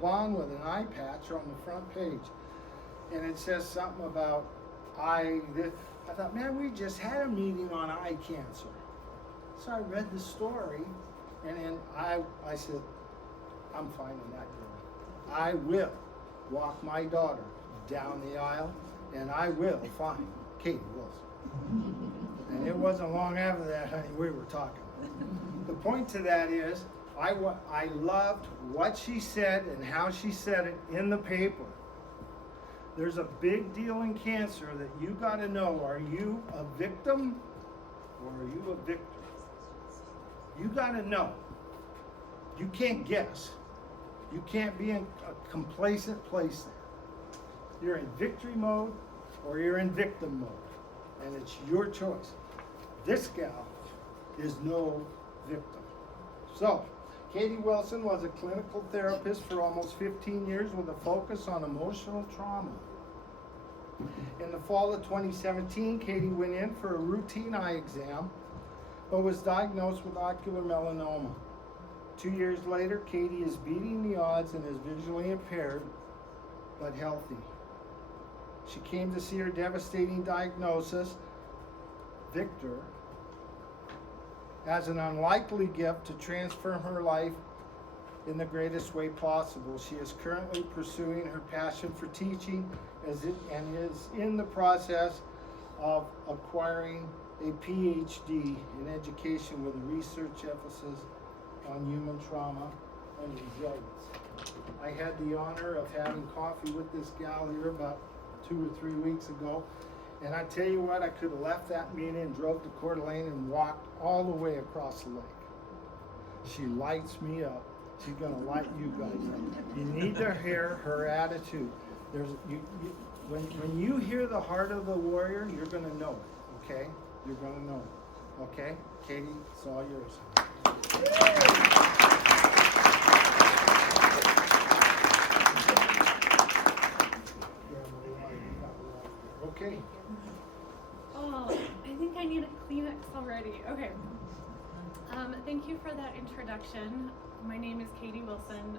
blonde with an eye patch on the front page. And it says something about eye. I thought, man, we just had a meeting on eye cancer. So I read the story, and then I said, I'm finding that girl. I will walk my daughter down the aisle, and I will find Katie Wilson. And it wasn't long after that, honey, we were talking. The point to that is, I loved what she said and how she said it in the paper. There's a big deal in cancer that you got to know. Are you a victim or are you a victor? You got to know. You can't guess. You can't be in a complacent place there. You're in victory mode or you're in victim mode. And it's your choice. This gal is no victim. So, Katie Wilson was a clinical therapist for almost 15 years with a focus on emotional trauma. In the fall of 2017, Katie went in for a routine eye exam, but was diagnosed with ocular melanoma. 2 years later, Katie is beating the odds and is visually impaired, but healthy. She came to see her devastating diagnosis, Victor, as an unlikely gift to transform her life in the greatest way possible. She is currently pursuing her passion for teaching and is in the process of acquiring a PhD in education with a research emphasis on human trauma and resilience. I had the honor of having coffee with this gal here about 2 or 3 weeks ago. And I tell you what, I could have left that meeting and drove to Coeur d'Alene and walked all the way across the lake. She lights me up. She's going to light you guys up. You need to hear her attitude. When you hear the heart of the warrior, you're going to know it, okay? You're going to know it, okay? Katie, it's all yours. Okay. Oh, I think I need a Kleenex already. Okay. Thank you for that introduction. My name is Katie Wilson,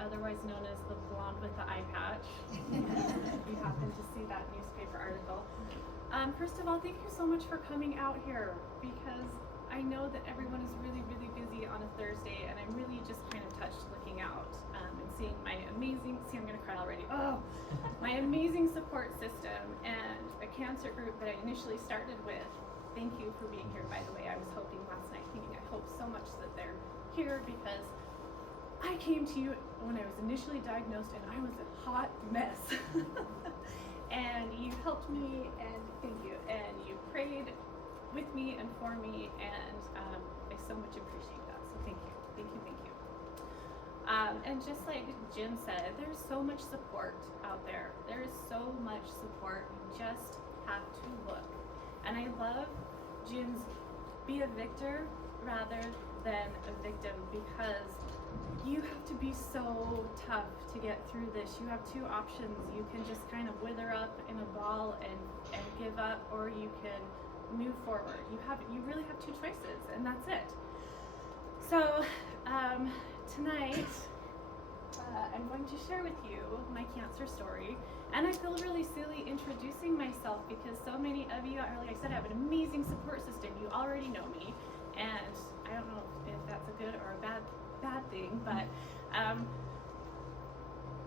otherwise known as the blonde with the eye patch. If you happen to see that newspaper article. First of all, thank you so much for coming out here, because I know that everyone is really, really busy on a Thursday, and I'm really just kind of touched looking out and seeing my amazing, see, I'm going to cry already. Oh, my amazing support system and a cancer group that I initially started with. Thank you for being here, by the way. I was hoping last night, thinking I hope so much that they're here, because I came to you when I was initially diagnosed and I was a hot mess. And you helped me, and thank you. And you prayed with me and for me, and I so much appreciate that. So thank you, thank you, thank you. And just like Jim said, there's so much support out there. There is so much support. You just have to look. And I love Jim's be a victor rather than a victim, because you have to be so tough to get through this. You have two options. You can just kind of wither up in a ball and give up, or you can move forward. You really have two choices, and that's it. So tonight I'm going to share with you my cancer story, and I feel really silly introducing myself because so many of you, like I said, I have an amazing support system. You already know me, and I don't know if that's a good or a bad thing, but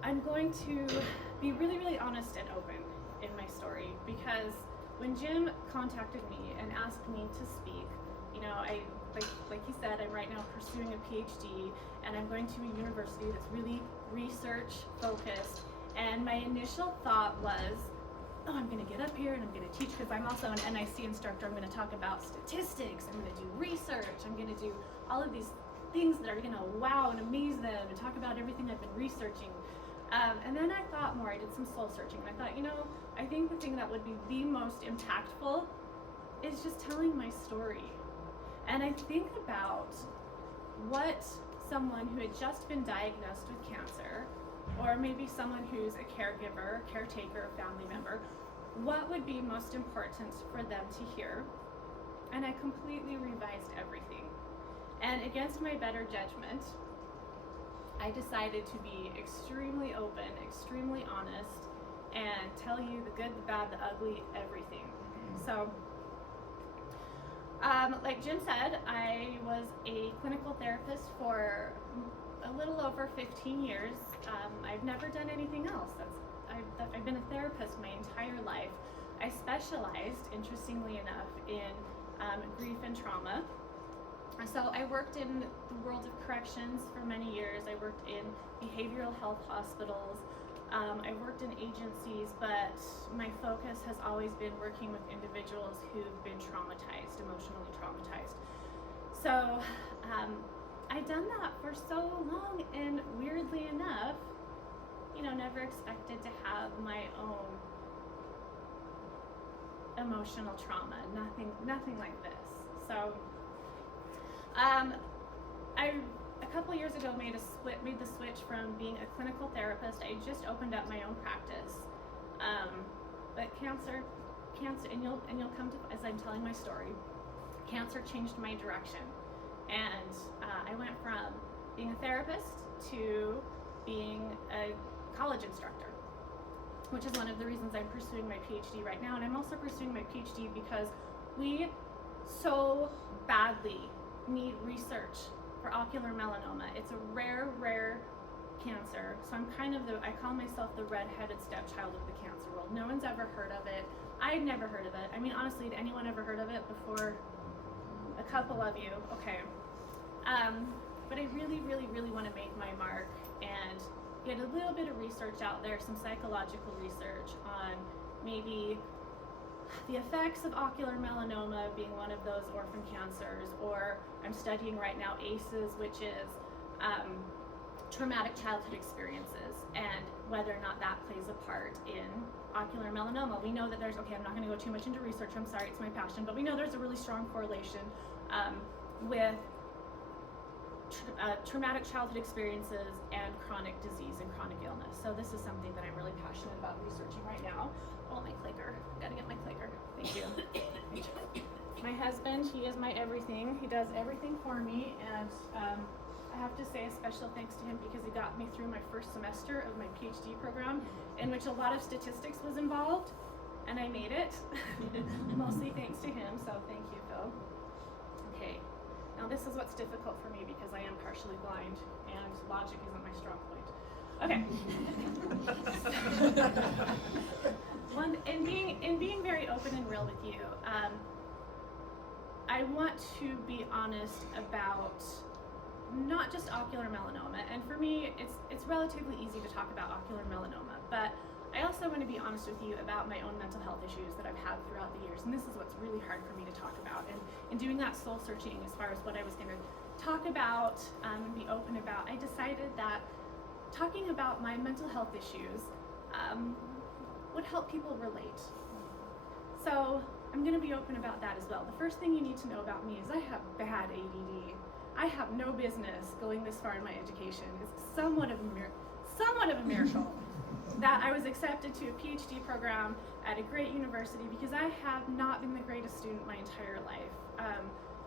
I'm going to be really, really honest and open in my story, because when Jim contacted me and asked me to speak, you know, like he said, I'm right now pursuing a PhD, and I'm going to a university that's really research focused, and my initial thought was, oh, I'm going to get up here and I'm going to teach, because I'm also an NIC instructor. I'm going to talk about statistics, I'm going to do research, I'm going to do all of these things that are going to wow and amaze them, and talk about everything I've been researching. And then I thought more, I did some soul searching, and I thought, you know, I think the thing that would be the most impactful is just telling my story. And I think about what someone who had just been diagnosed with cancer, or maybe someone who's a caregiver, caretaker, family member, what would be most important for them to hear. And I completely revised everything. And against my better judgment, I decided to be extremely open, extremely honest, and tell you the good, the bad, the ugly, everything. So, like Jim said, I was a clinical therapist for a little over 15 years. I've never done anything else. I've been a therapist my entire life. I specialized, interestingly enough, in grief and trauma. So I worked in the world of corrections for many years. I worked in behavioral health hospitals. I worked in agencies, but my focus has always been working with individuals who've been traumatized, emotionally traumatized. So I've done that for so long, and weirdly enough, never expected to have my own emotional trauma, nothing like this. So I a couple years ago made the switch from being a clinical therapist. I just opened up my own practice, but cancer, and you'll come to, as I'm telling my story, cancer changed my direction, and I went from being a therapist to being a college instructor, which is one of the reasons I'm pursuing my PhD right now. And I'm also pursuing my PhD because we so badly need research for ocular melanoma. It's a rare cancer. So I'm I call myself the red-headed stepchild of the cancer world. No one's ever heard of it. I'd never heard of it. I mean, honestly, had anyone ever heard of it before? A couple of you, okay. But I really want to make my mark and get a little bit of research out there, some psychological research on maybe the effects of ocular melanoma being one of those orphan cancers, or I'm studying right now ACEs, which is traumatic childhood experiences, and whether or not that plays a part in ocular melanoma. We know that I'm not going to go too much into research, I'm sorry, it's my passion, but we know there's a really strong correlation with traumatic childhood experiences and chronic disease and chronic illness. So this is something that I'm really passionate about researching right now. Oh, my clicker. Gotta get my clicker. Thank you. My husband, he is my everything. He does everything for me, and I have to say a special thanks to him because he got me through my first semester of my PhD program, in which a lot of statistics was involved, and I made it. Mostly thanks to him, so thank you, Phil. Okay. Now this is what's difficult for me because I am partially blind and logic isn't my strong point. Okay. Being very open and real with you, I want to be honest about not just ocular melanoma, and for me it's relatively easy to talk about ocular melanoma, but I also want to be honest with you about my own mental health issues that I've had throughout the years, and this is what's really hard for me to talk about. And in doing that soul searching as far as what I was going to talk about and be open about, I decided that talking about my mental health issues would help people relate. So I'm going to be open about that as well. The first thing you need to know about me is I have bad ADD. I have no business going this far in my education. It's somewhat of a miracle that I was accepted to a PhD program at a great university because I have not been the greatest student my entire life.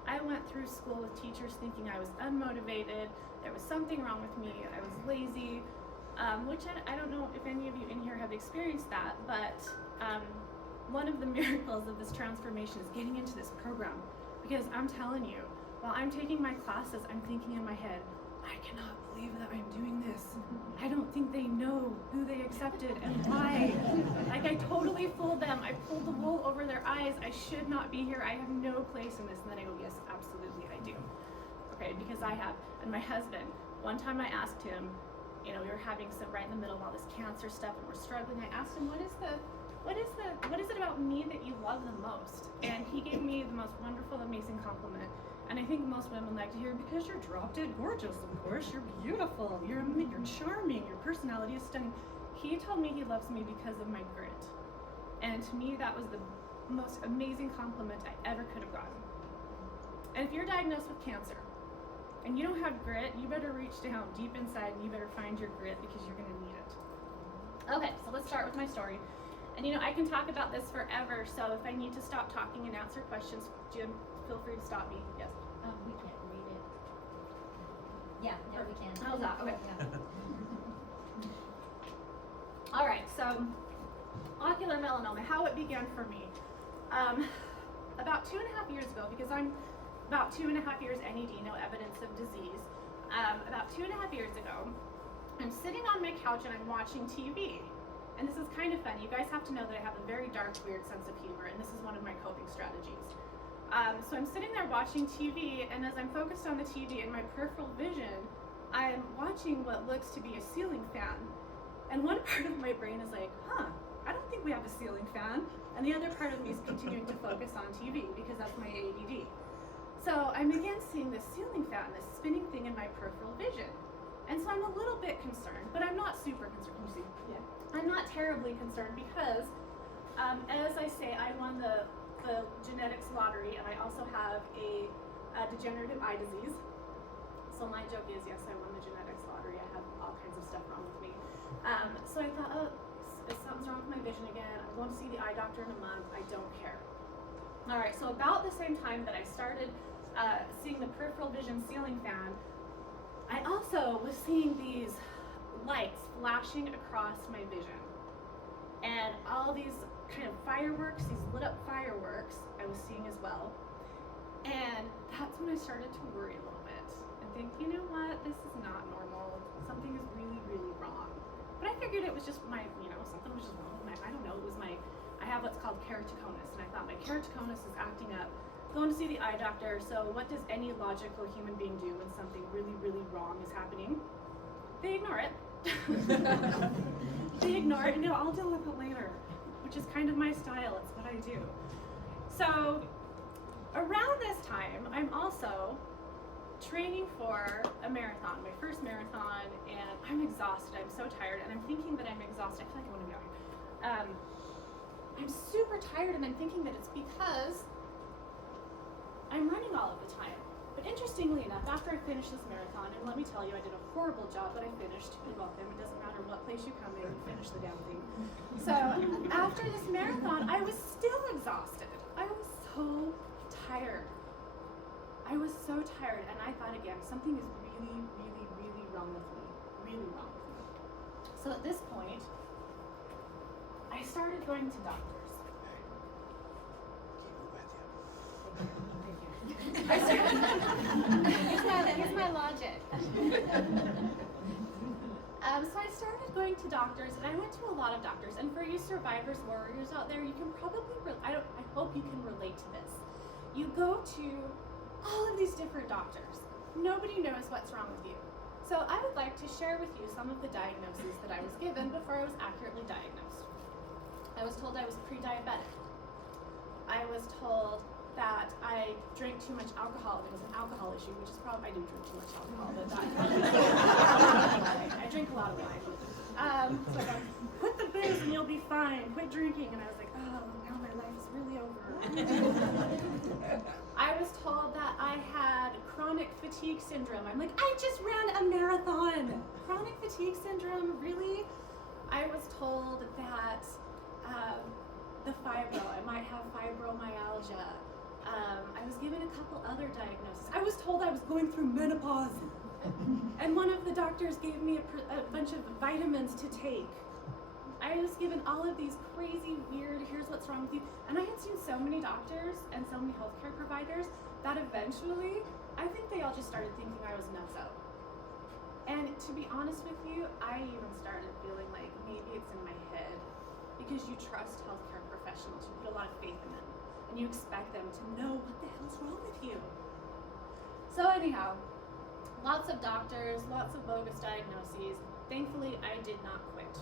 I went through school with teachers thinking I was unmotivated, there was something wrong with me, I was lazy, which I don't know if any of you in here have experienced that, but one of the miracles of this transformation is getting into this program, because I'm telling you, while I'm taking my classes, I'm thinking in my head, I cannot believe that I'm doing this. I don't think they know who they accepted and why. Like, I totally fooled them. I pulled the wool over their eyes. I should not be here. I have no place in this. And then I go, yes, absolutely I do. Okay, because I have. And my husband, one time I asked him, we were having some right in the middle of all this cancer stuff and we're struggling. I asked him, what is it about me that you love the most? And he gave me the most wonderful, amazing compliment. And I think most women like to hear, because you're drop dead gorgeous, of course, you're beautiful, you're charming, your personality is stunning. He told me he loves me because of my grit. And to me, that was the most amazing compliment I ever could have gotten. And if you're diagnosed with cancer, and you don't have grit, you better reach down deep inside and you better find your grit because you're gonna need it. Okay, so let's start with my story. And I can talk about this forever, so if I need to stop talking and answer questions, Jim, feel free to stop me. Yes? We can't read it. Yeah, we can. How's that? Okay. Yeah. All right, so ocular melanoma, how it began for me. About 2.5 years ago, because I'm about 2.5 years NED, no evidence of disease. About 2.5 years ago, I'm sitting on my couch and I'm watching TV. And this is kind of fun. You guys have to know that I have a very dark, weird sense of humor, and this is one of my coping strategies. So I'm sitting there watching TV, and as I'm focused on the TV in my peripheral vision, I'm watching what looks to be a ceiling fan. And one part of my brain is like, I don't think we have a ceiling fan. And the other part of me is continuing to focus on TV because that's my ADD. So I began seeing this ceiling fan, this spinning thing in my peripheral vision. And so I'm a little bit concerned, but I'm not super concerned. Can you see? Yeah. I'm not terribly concerned because, as I say, I won the genetics lottery, and I also have a degenerative eye disease. So my joke is, yes, I won the genetics lottery. I have all kinds of stuff wrong with me. So I thought, oh, something's wrong with my vision again. I'm going to see the eye doctor in a month. I don't care. All right, so about the same time that I started seeing the peripheral vision ceiling fan, I also was seeing these lights flashing across my vision. And all these kind of fireworks, these lit up fireworks, I was seeing as well. And that's when I started to worry a little bit and think, you know what, this is not normal. Something is really, really wrong. But I figured it was just my, something was just wrong with my, I don't know, it was I have what's called keratoconus, and I thought my keratoconus is acting up. Going to see the eye doctor, so what does any logical human being do when something really, really wrong is happening? They ignore it. They ignore it and go, I'll deal with it later, which is kind of my style, it's what I do. So around this time, I'm also training for a marathon, my first marathon, and I'm exhausted, I'm so tired, and I'm thinking that I'm exhausted, I feel like I want to be out here. I'm super tired, and I'm thinking that it's because I'm running all of the time. But interestingly enough, after I finished this marathon, and let me tell you, I did a horrible job, but I finished. You're welcome. It doesn't matter what place you come in, you finish the damn thing. So after this marathon, I was still exhausted. I was so tired. I was so tired, and I thought again, something is really, really, really wrong with me. Really wrong with me. So at this point, I started going to doctors. Here's my logic. So I started going to doctors, and I went to a lot of doctors. And for you survivors, warriors out there, you can probably, I hope you can relate to this. You go to all of these different doctors. Nobody knows what's wrong with you. So I would like to share with you some of the diagnoses that I was given before I was accurately diagnosed. I was told I was pre-diabetic. I was told that I drank too much alcohol. It was an alcohol issue, which is probably, I do drink too much alcohol, but I drink a lot of wine. So I thought, quit the booze and you'll be fine, quit drinking. And I was like, oh, now my life is really over. I was told that I had chronic fatigue syndrome. I'm like, I just ran a marathon. Chronic fatigue syndrome, really? I was told that the fibro, I might have fibromyalgia. I was given a couple other diagnoses. I was told I was going through menopause. And one of the doctors gave me a bunch of vitamins to take. I was given all of these crazy, weird, here's what's wrong with you. And I had seen so many doctors and so many healthcare providers that eventually, I think they all just started thinking I was nutso. And to be honest with you, I even started feeling like maybe it's in my head, because you trust healthcare professionals, you put a lot of faith in them, and you expect them to know what the hell's wrong with you. So anyhow, lots of doctors, lots of bogus diagnoses. Thankfully, I did not quit.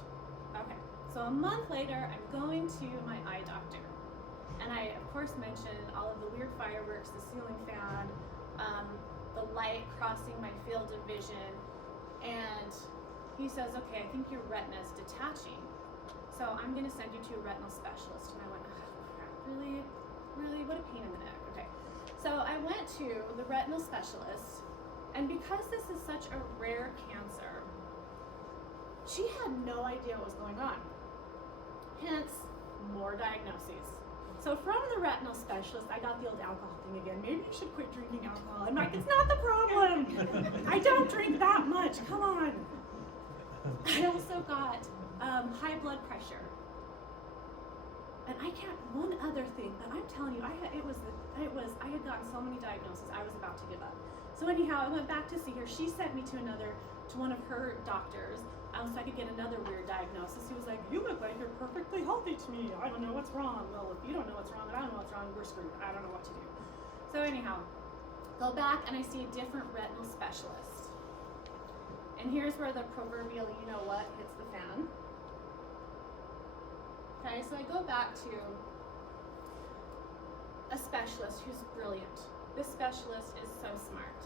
Okay, so a month later, I'm going to my eye doctor. And I, of course, mentioned all of the weird fireworks, the ceiling fan, the light crossing my field of vision. And he says, okay, I think your retina is detaching. So I'm gonna send you to a retinal specialist. And I went, oh, really, what a pain in the neck. Okay, so I went to the retinal specialist, and because this is such a rare cancer, she had no idea what was going on. Hence, more diagnoses. So from the retinal specialist, I got the old alcohol thing again. Maybe you should quit drinking alcohol. I'm like, it's not the problem. I don't drink that much. Come on. I also got high blood pressure. And I can't, one other thing, but I'm telling you, I had gotten so many diagnoses, I was about to give up. So anyhow, I went back to see her. She sent me to one of her doctors, so I could get another weird diagnosis. He was like, you look like you're perfectly healthy to me. I don't know what's wrong. Well, if you don't know what's wrong and I don't know what's wrong, we're screwed. I don't know what to do. So anyhow, go back and I see a different retinal specialist. And here's where the proverbial, you know what, hits the fan. Okay, so I go back to a specialist who's brilliant. This specialist is so smart.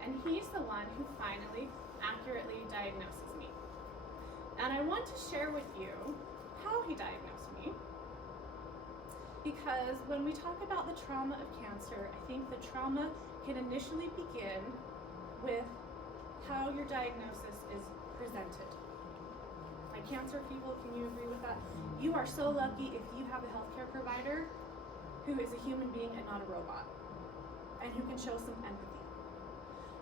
And he's the one who finally accurately diagnoses me. And I want to share with you how he diagnosed me. Because when we talk about the trauma of cancer, I think the trauma can initially begin with how your diagnosis is presented. My cancer people, can you agree with that? You are so lucky if you have a healthcare provider who is a human being and not a robot, and who can show some empathy.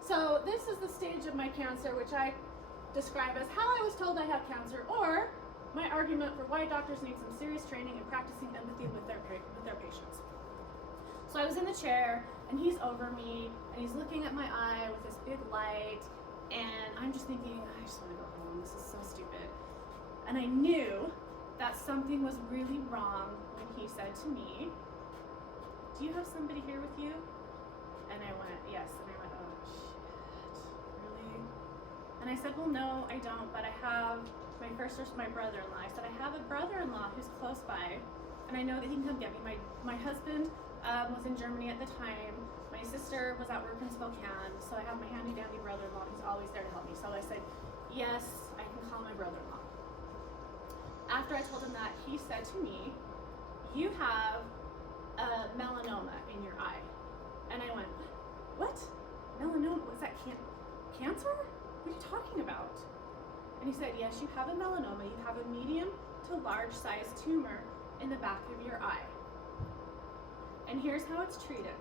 So this is the stage of my cancer, which I describe as how I was told I have cancer, or my argument for why doctors need some serious training in practicing empathy with their patients. So I was in the chair, and he's over me, and he's looking at my eye with this big light, and I'm just thinking, I just want to go home. This is so stupid. And I knew that something was really wrong when he said to me, do you have somebody here with you? And I went, yes. And I went, oh, shit, really? And I said, well, no, I don't, but I have my brother-in-law. I said, I have a brother-in-law who's close by, and I know that he can come get me. My husband was in Germany at the time. My sister was at work in Spokane, so I have my handy-dandy brother-in-law who's always there to help me. So I said, yes, I can call my brother-in-law. After I told him that, he said to me, you have a melanoma in your eye. And I went, what? Melanoma? Was that cancer? What are you talking about? And he said, yes, you have a melanoma. You have a medium to large size tumor in the back of your eye. And here's how it's treated.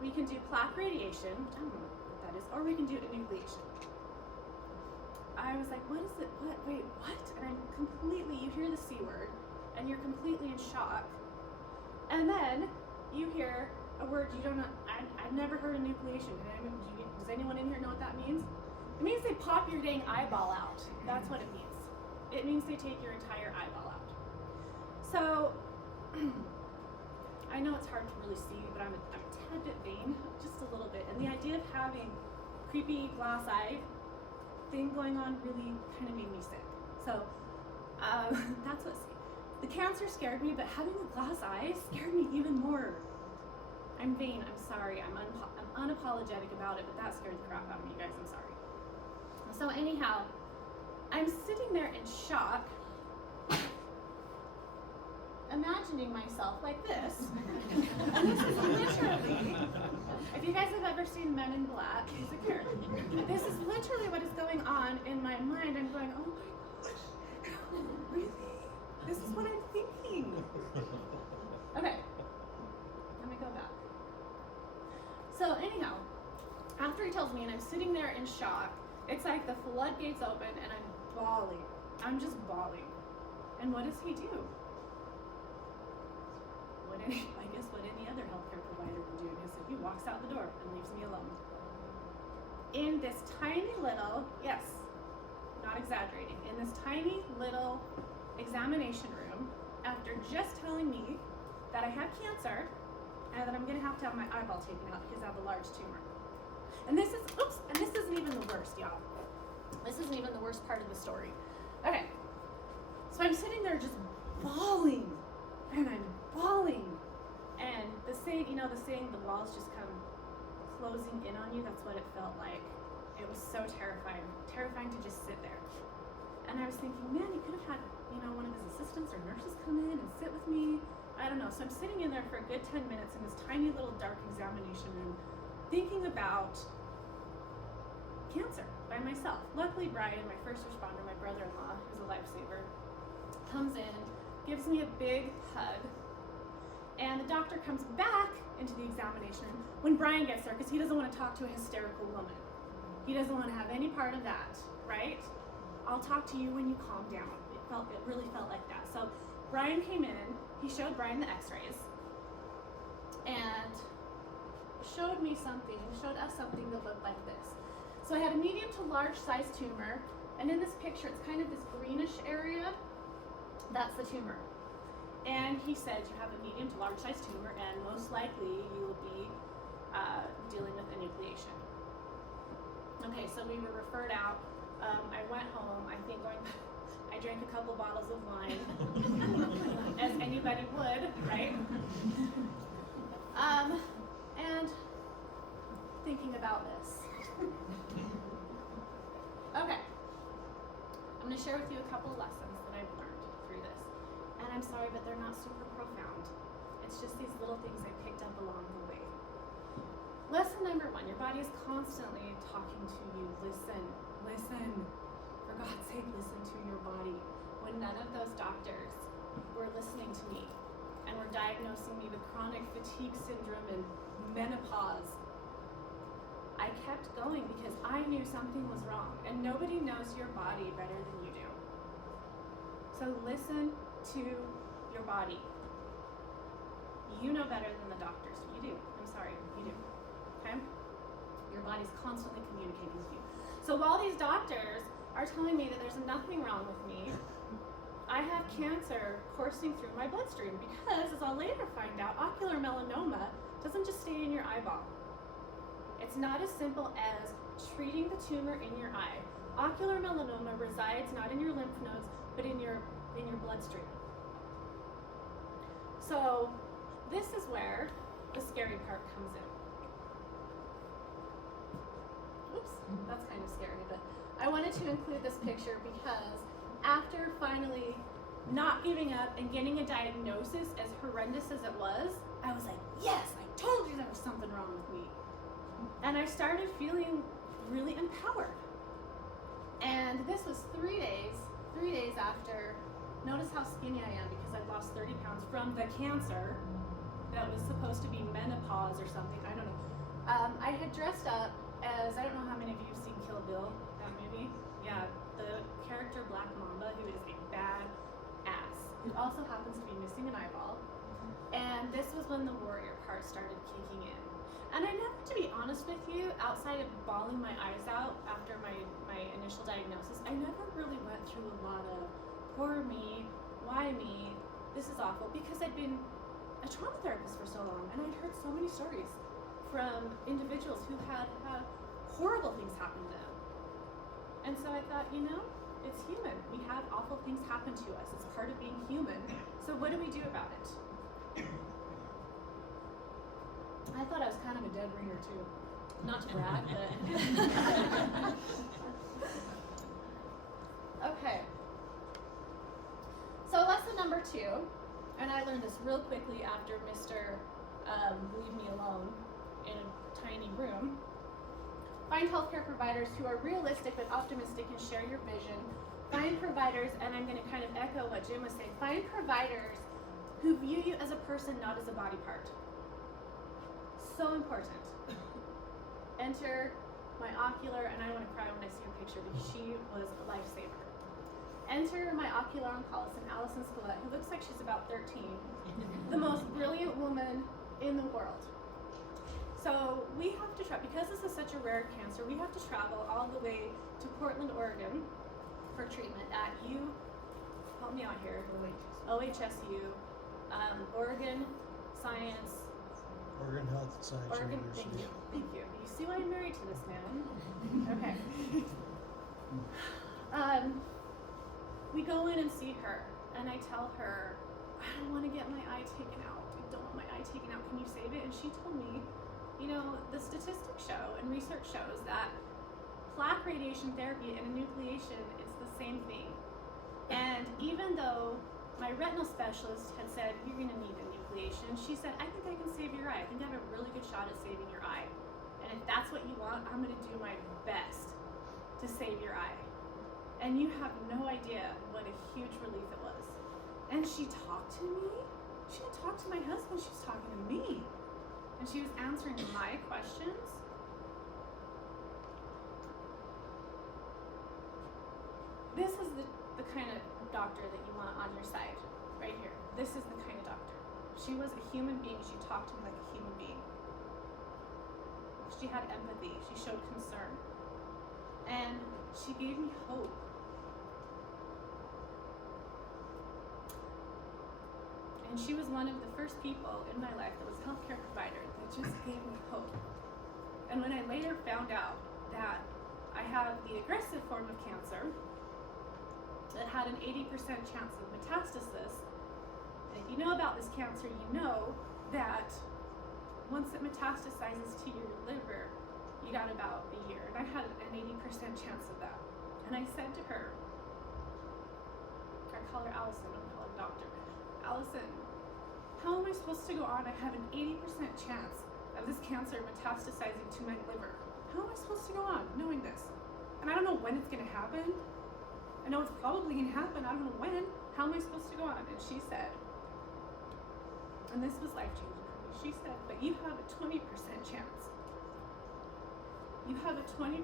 We can do plaque radiation, I don't know what that is, or we can do enucleation. I was like, what is it? What? Wait, what? And I'm completely, you hear the C word, and you're completely in shock. And then you hear a word you don't know, I've never heard enucleation. Does anyone in here know what that means? It means they pop your dang eyeball out. That's what it means. It means they take your entire eyeball out. So, I know it's hard to really see, but I'm a tad bit vain, just a little bit. And the idea of having creepy glass eye thing going on really kind of made me sick. So that's what the cancer scared me, but having the glass eye scared me even more. I'm vain, I'm sorry, I'm unapologetic about it, but that scared the crap out of me, guys, I'm sorry. So anyhow, I'm sitting there in shock, imagining myself like this. And this is literally, if you guys have ever seen Men in Black, he's a character. This is literally what is going on in my mind. I'm going, oh my gosh, really? This is what I'm thinking. Okay, let me go back. So anyhow, after he tells me and I'm sitting there in shock, it's like the floodgates open and I'm bawling. I'm just bawling. And what does he do? I guess what any other healthcare provider would do is he walks out the door and leaves me alone. In this tiny little, yes, not exaggerating, in this tiny little examination room, after just telling me that I have cancer and that I'm gonna have to have my eyeball taken out because I have a large tumor. And this isn't even the worst, y'all. This isn't even the worst part of the story. Okay, so I'm sitting there just bawling, and I'm bawling, and the saying, the walls just come closing in on you. That's what it felt like. It was so terrifying to just sit there. And I was thinking, man, you could have had, one of his assistants or nurses come in and sit with me. I don't know. So I'm sitting in there for a good 10 minutes in this tiny little dark examination room, thinking about cancer by myself. Luckily, Brian, my first responder, my brother-in-law, who's a lifesaver, comes in, gives me a big hug, And the doctor comes back into the examination when Brian gets there because he doesn't want to talk to a hysterical woman. He doesn't want to have any part of that, right? I'll talk to you when you calm down. It really felt like that. So Brian came in, he showed Brian the x-rays and showed us something that looked like this. So I had a medium to large size tumor, and in this picture it's kind of this greenish area. That's the tumor. And he said you have a medium to large size tumor and most likely you will be dealing with enucleation. Okay, so we were referred out. I went home, I drank a couple bottles of wine, as anybody would, right? And thinking about this. Okay, I'm gonna share with you a couple of lessons that I've learned through this. And I'm sorry, but they're not super profound. It's just these little things I picked up along the way. Lesson number 1, your body is constantly talking to you. Listen. For God's sake, listen to your body. When none of those doctors were listening to me and were diagnosing me with chronic fatigue syndrome and menopause, I kept going because I knew something was wrong, and nobody knows your body better than you do. So listen to your body. You know better than the doctors. You do. I'm sorry, you do. Okay? Your body's constantly communicating with you. So while these doctors are telling me that there's nothing wrong with me, I have cancer coursing through my bloodstream because, as I'll later find out, ocular melanoma doesn't just stay in your eyeball. It's not as simple as treating the tumor in your eye. Ocular melanoma resides not in your lymph nodes, but in your bloodstream. So this is where the scary part comes in. Oops, that's kind of scary, but I wanted to include this picture because after finally not giving up and getting a diagnosis as horrendous as it was, I was like, yes, I told you there was something wrong with me. And I started feeling really empowered. And this was 3 days after. Notice how skinny I am because I lost 30 pounds from the cancer that was supposed to be menopause or something, I don't know. I had dressed up as, I don't know how many of you have seen Kill Bill, that movie? Yeah, the character Black Mamba, who is a bad ass, who also happens to be missing an eyeball. And this was when the warrior part started kicking in. And I never, to be honest with you, outside of bawling my eyes out after my initial diagnosis, I never really went through a lot of, poor me, why me, this is awful, because I'd been a trauma therapist for so long, and I'd heard so many stories from individuals who had horrible things happen to them. And so I thought, it's human. We have awful things happen to us. It's part of being human. So what do we do about it? I thought I was kind of a dead ringer too. Not to brag, but okay. So lesson number 2, and I learned this real quickly after Mr. Leave Me Alone in a tiny room. Find healthcare providers who are realistic but optimistic and share your vision. Find providers, and I'm going to kind of echo what Jim was saying, find providers who view you as a person, not as a body part. So important. Enter my ocular, and I want to cry when I see her picture because she was a lifesaver. Enter my ocular oncologist, Allison Spillett, who looks like she's about 13. The most brilliant woman in the world. So we have to travel, because this is such a rare cancer, we have to travel all the way to Portland, Oregon for treatment at help me out here, OHSU, Oregon Science. Oregon Health Science University. Thank you. You see why I'm married to this man? Okay. We go in and see her, and I tell her, I don't want to get my eye taken out. I don't want my eye taken out. Can you save it? And she told me, the statistics show and research shows that plaque radiation therapy and enucleation, it's the same thing. And even though my retinal specialist had said, you're going to need enucleation, she said, I think I can save your eye. I think I have a really good shot at saving your eye. And if that's what you want, I'm going to do my best to save your eye. And you have no idea what a huge relief it was. And she talked to me She didn't talk to my husband, she was talking to me. And she was answering my questions. This is the kind of doctor that you want on your side, right here. This is the kind of doctor. She was a human being, she talked to me like a human being. She had empathy, she showed concern. And she gave me hope. And she was one of the first people in my life that was a healthcare provider that just gave me hope. And when I later found out that I have the aggressive form of cancer that had an 80% chance of metastasis, and if you know about this cancer, you know that once it metastasizes to your liver, you got about a year. And I had an 80% chance of that. And I said to her, I call her Allison, I don't call her doctor. Allison, how am I supposed to go on? I have an 80% chance of this cancer metastasizing to my liver. How am I supposed to go on knowing this? And I don't know when it's gonna happen. I know it's probably gonna happen, I don't know when. How am I supposed to go on? And she said, and this was life-changing for me, she said, but you have a 20% chance. You have a 20%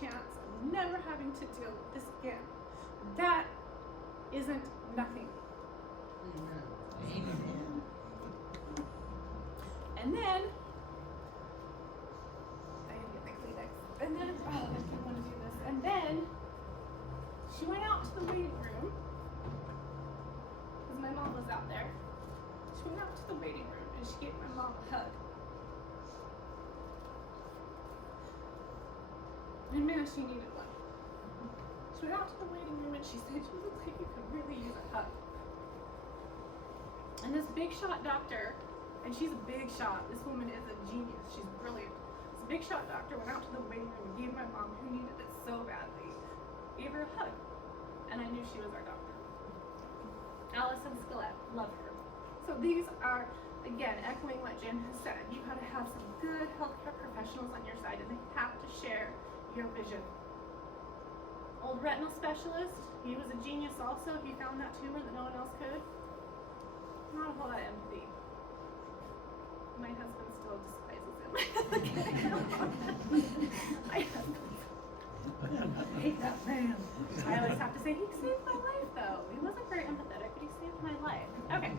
chance of never having to deal with this again. That isn't nothing. Amen. And then, I gotta get my Kleenex. And then, oh, I didn't want to do this. And then, she went out to the waiting room, because my mom was out there. She went out to the waiting room and she gave my mom a hug. And man, she needed one. She went out to the waiting room and she said, you look like you could really use a hug. And this big shot doctor, and she's a big shot, this woman is a genius, she's brilliant. This big shot doctor went out to the waiting room and gave my mom, who needed it so badly, gave her a hug. And I knew she was our doctor. Allison Skillette, love her. So these are, again, echoing what Jen has said, you gotta have some good healthcare professionals on your side and they have to share your vision. Old retinal specialist, he was a genius also, he found that tumor that no one else could. Not a whole lot of empathy. My husband still despises him. My husband. I hate that man. I always have to say, he saved my life though. He wasn't very empathetic, but he saved my life. Okay.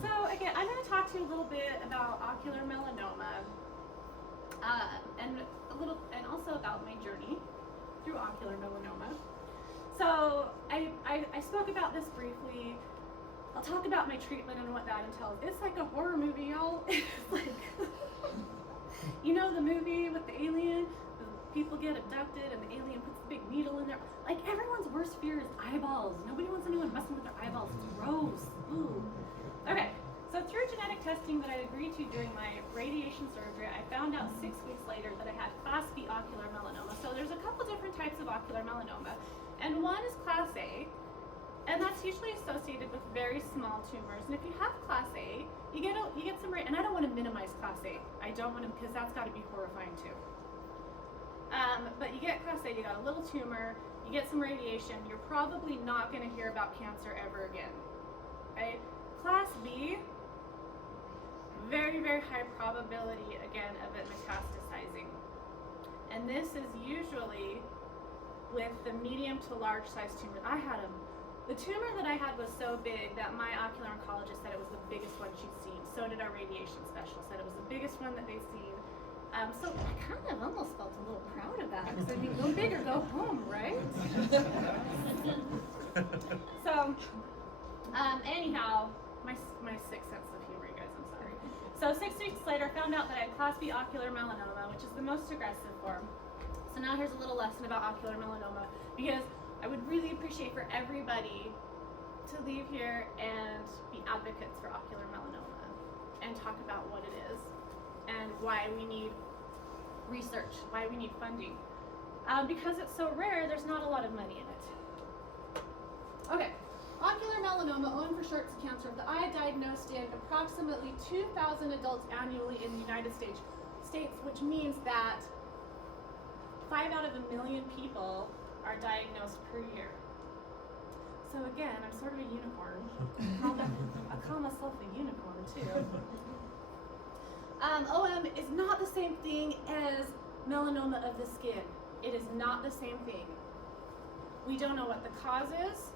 So again, I'm going to talk to you a little bit about ocular melanoma, and also about my journey through ocular melanoma. So I spoke about this briefly. I'll talk about my treatment and what that entails. It's like a horror movie, y'all. It's like, you know the movie with the alien? The people get abducted and the alien puts the big needle in there. Like everyone's worst fear is eyeballs. Nobody wants anyone messing with their eyeballs. It's gross. Ooh. Okay, so through genetic testing that I agreed to during my radiation surgery, I found out 6 weeks later that I had Class B ocular melanoma. So there's a couple different types of ocular melanoma, and one is Class A. And that's usually associated with very small tumors. And if you have Class A, you get some, and I don't want to minimize Class A. I don't want to, because that's got to be horrifying too. But you get Class A, you got a little tumor, you get some radiation, you're probably not going to hear about cancer ever again. Right? Class B, very, very high probability, again, of it metastasizing. And this is usually with the medium to large size tumor. The tumor that I had was so big that my ocular oncologist said it was the biggest one she'd seen. So did our radiation specialist, said it was the biggest one that they'd seen. So I kind of almost felt a little proud of that, because I mean, go big or go home, right? So, anyhow, my sick sense of humor, you guys, I'm sorry. So 6 weeks later, I found out that I had Class B ocular melanoma, which is the most aggressive form. So now here's a little lesson about ocular melanoma, because I would really appreciate for everybody to leave here and be advocates for ocular melanoma and talk about what it is and why we need research, why we need funding. Because it's so rare, there's not a lot of money in it. Okay, ocular melanoma, OM for short, is a cancer of the eye diagnosed in approximately 2,000 adults annually in the United States, which means that 5 out of 1 million people are diagnosed per year. So again, I'm sort of a unicorn. I call myself a unicorn too. OM is not the same thing as melanoma of the skin. It is not the same thing. We don't know what the cause is.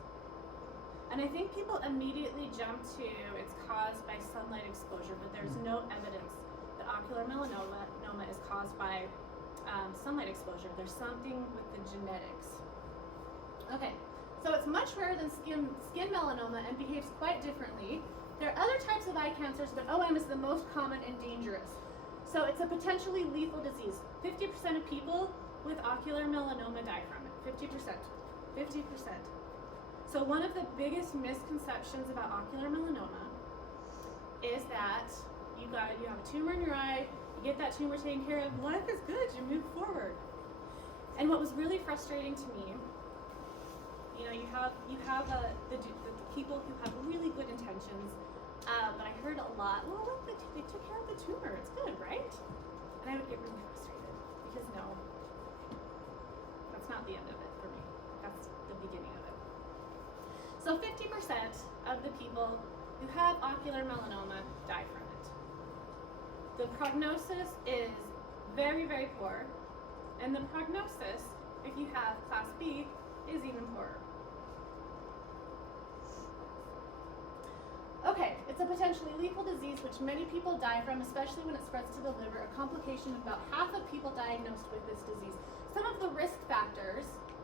And I think people immediately jump to it's caused by sunlight exposure, but there's no evidence that ocular melanoma is caused by sunlight exposure. There's something with the genetics. Okay, so it's much rarer than skin melanoma and behaves quite differently. There are other types of eye cancers, but OM is the most common and dangerous. So it's a potentially lethal disease. 50% of people with ocular melanoma die from it. 50%. 50%. So one of the biggest misconceptions about ocular melanoma is that you have a tumor in your eye, you get that tumor taken care of, life is good, you move forward. And what was really frustrating to me, you have the people who have really good intentions, but I heard a lot, well, look, they took care of the tumor, it's good, right? And I would get really frustrated because no, that's not the end of it for me. That's the beginning of it. So 50% of the people who have ocular melanoma die from it. The prognosis is very, very poor, and the prognosis, if you have class B, is even poorer. Okay, it's a potentially lethal disease which many people die from, especially when it spreads to the liver, a complication of about half of people diagnosed with this disease. Some of the risk factors,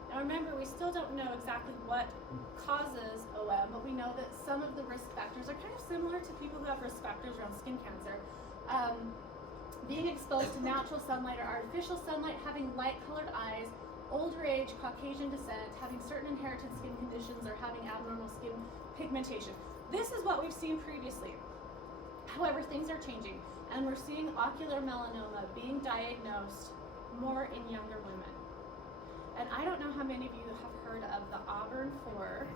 and remember, we still don't know exactly what causes OM, but we know that some of the risk factors are kind of similar to people who have risk factors around skin cancer. Being exposed to natural sunlight or artificial sunlight, having light-colored eyes, older age, Caucasian descent, having certain inherited skin conditions, or having abnormal skin pigmentation. This is what we've seen previously. However, things are changing, and we're seeing ocular melanoma being diagnosed more in younger women. And I don't know how many of you have heard of the Auburn Four.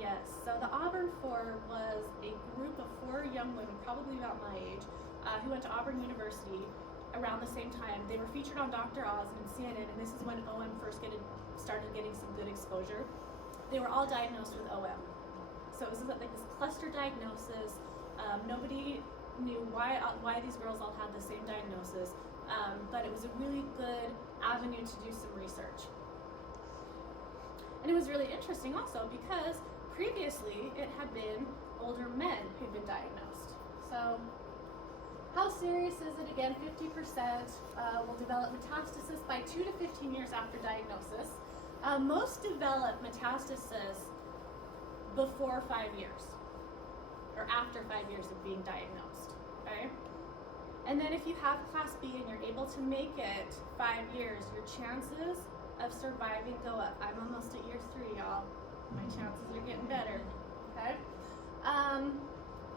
Yes, so the Auburn Four was a group of 4 young women, probably about my age, who went to Auburn University around the same time. They were featured on Dr. Oz and CNN, and this is when OM first started getting some good exposure. They were all diagnosed with OM. So it was like this cluster diagnosis. Nobody knew why these girls all had the same diagnosis, but it was a really good avenue to do some research. And it was really interesting also because previously it had been older men who'd been diagnosed. So how serious is it? Again, 50% will develop metastasis by 2 to 15 years after diagnosis. Most develop metastasis before 5 years, or after 5 years of being diagnosed, okay? And then if you have class B and you're able to make it 5 years, your chances of surviving go up. I'm almost at year 3, y'all. My chances are getting better, okay?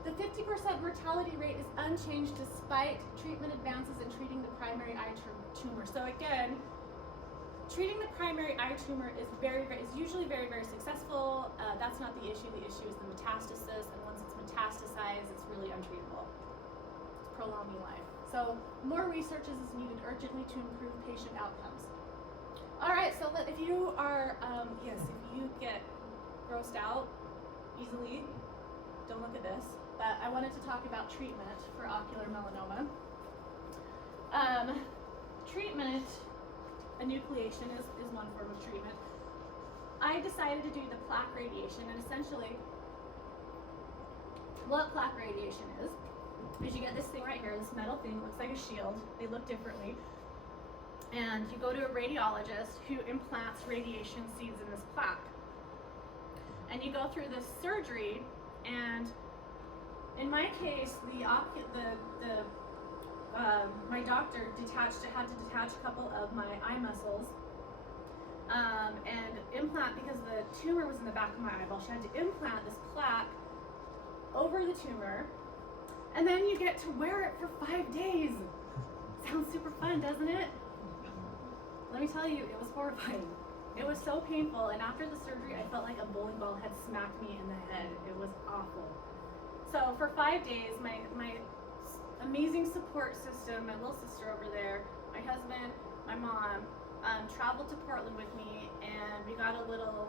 The 50% mortality rate is unchanged despite treatment advances in treating the primary eye tumor. So again, treating the primary eye tumor is usually very, very successful. That's not the issue. The issue is the metastasis, and once it's metastasized, it's really untreatable. It's prolonging life. So more research is needed urgently to improve patient outcomes. All right, so if you are, if you get grossed out easily, don't look at this, but I wanted to talk about treatment for ocular melanoma. Treatment, enucleation is one form of treatment. I decided to do the plaque radiation, and essentially what plaque radiation is you get this thing right here, this metal thing, looks like a shield. They look differently. And you go to a radiologist who implants radiation seeds in this plaque. And you go through this surgery, and in my case, my doctor had to detach a couple of my eye muscles and implant, because the tumor was in the back of my eyeball. She had to implant this plaque over the tumor, and then you get to wear it for 5 days. Sounds super fun, doesn't it? Let me tell you, it was horrifying. It was so painful, and after the surgery, I felt like a bowling ball had smacked me in the head. It was awful. So for 5 days, my amazing support system, my little sister over there, my husband, my mom, traveled to Portland with me, and we got a little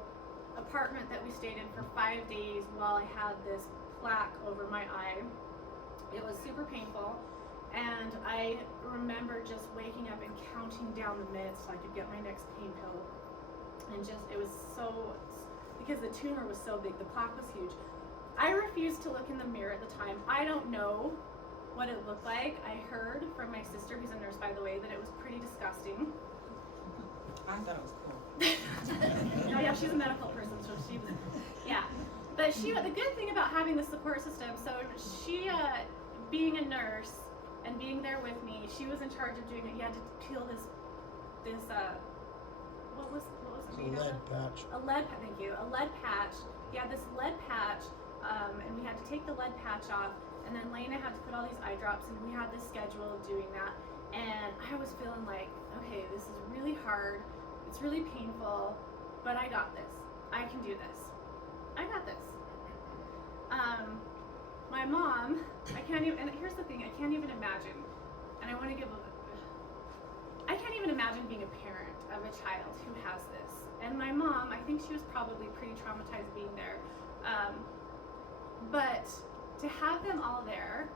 apartment that we stayed in for 5 days while I had this plaque over my eye. It was super painful, and I remember just waking up and counting down the minutes so I could get my next pain pill. And just, it was so, because the tumor was so big, the plaque was huge. I refused to look in the mirror at the time. I don't know what it looked like. I heard from my sister, who's a nurse by the way, that it was pretty disgusting. I thought it was cool. No, yeah, she's a medical person, so she was, yeah. But the good thing about having the support system, so she, being a nurse and being there with me, she was in charge of doing it. You had to peel this, what was it It's made a out lead of? patch. Thank you, a lead patch. Yeah, this lead patch, and we had to take the lead patch off, and then Lena had to put all these eye drops, and we had this schedule of doing that. And I was feeling like, okay, this is really hard, it's really painful, but I got this. I can do this. I got this. My mom, I can't even, and here's the thing, I can't even imagine, and I want to I can't even imagine being a parent of a child who has this. And my mom, I think she was probably pretty traumatized being there. But to have them all there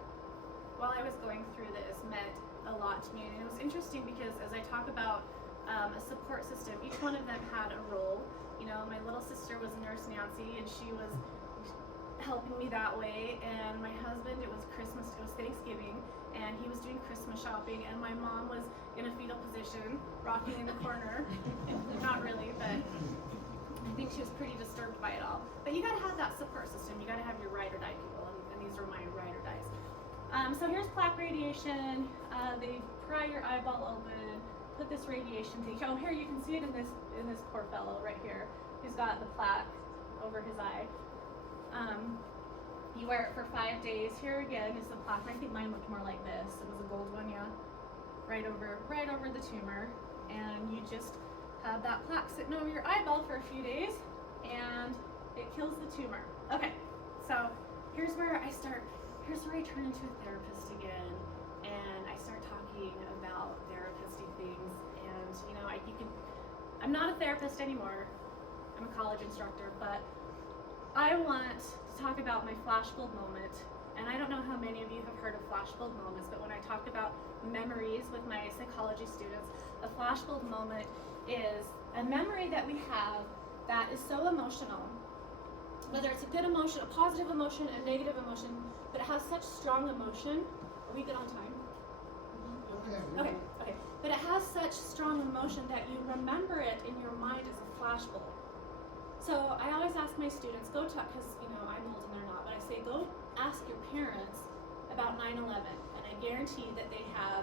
while I was going through this meant a lot to me. And it was interesting because as I talk about a support system, each one of them had a role. You know, my little sister was Nurse Nancy, and she was helping me that way. And my husband, it was Thanksgiving, and he was doing Christmas shopping, and my mom was in a fetal position, rocking in the corner. Not really, but I think she was pretty disturbed by it all. But you gotta have that support system. You gotta have your ride or die people, and these are my ride or dies. So here's plaque radiation. They pry your eyeball open, put this radiation thing. Oh, here you can see it in this poor fellow right here, who's got the plaque over his eye. You wear it for 5 days. Here again is the plaque. I think mine looked more like this. It was a gold one, yeah. Right over the tumor. And you just have that plaque sitting over your eyeball for a few days, and it kills the tumor. Okay, so here's where I turn into a therapist again, and I start talking about therapist-y things. And you know, I'm not a therapist anymore. I'm a college instructor, but I want to talk about my flashbulb moment. And I don't know how many of you have heard of flashbulb moments, but when I talk about memories with my psychology students, a flashbulb moment is a memory that we have that is so emotional. Whether it's a good emotion, a positive emotion, a negative emotion, but it has such strong emotion. Are we good on time? Okay. But it has such strong emotion that you remember it in your mind as a flashbulb. So I always ask my students, go talk, because you know I'm old and they're not, but I say go ask your parents about 9/11, and I guarantee that they have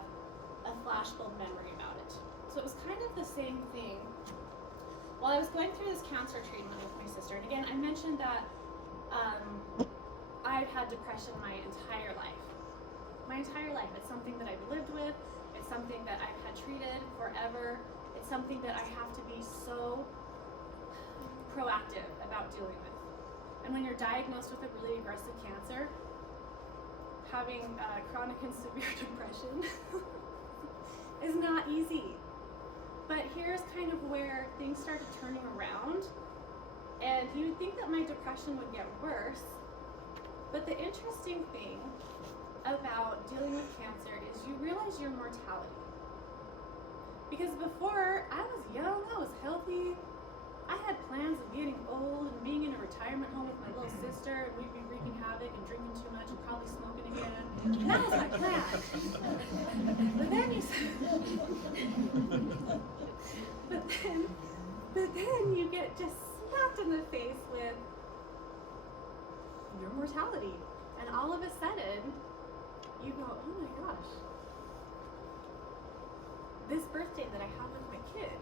a flashbulb memory about it. So it was kind of the same thing. While I was going through this cancer treatment with my sister, and again I mentioned that I've had depression my entire life. My entire life. It's something that I've lived with. It's something that I've had treated forever. It's something that I have to be so proactive about dealing with. And when you're diagnosed with a really aggressive cancer, having chronic and severe depression is not easy. But here's kind of where things started turning around, and you would think that my depression would get worse, but the interesting thing about dealing with cancer is you realize your mortality. Because before, I was young, I was healthy, I had plans of getting old and being in a retirement home with my little sister, and we'd be wreaking havoc and drinking too much and probably smoking again. And that was my plan. But then you get just slapped in the face with your mortality. And all of a sudden, you go, oh my gosh, this birthday that I have with my kid,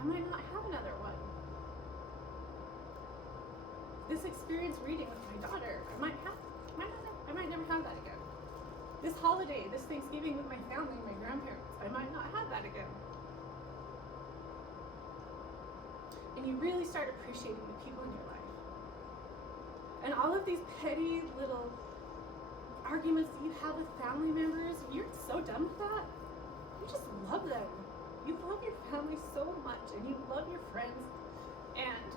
I might not have another one. This experience reading with my daughter, I might never have that again. This holiday, this Thanksgiving with my family, my grandparents, I might not have that again. And you really start appreciating the people in your life. And all of these petty little arguments that you have with family members, you're so done with that. You just love them. You love your family so much, and you love your friends, and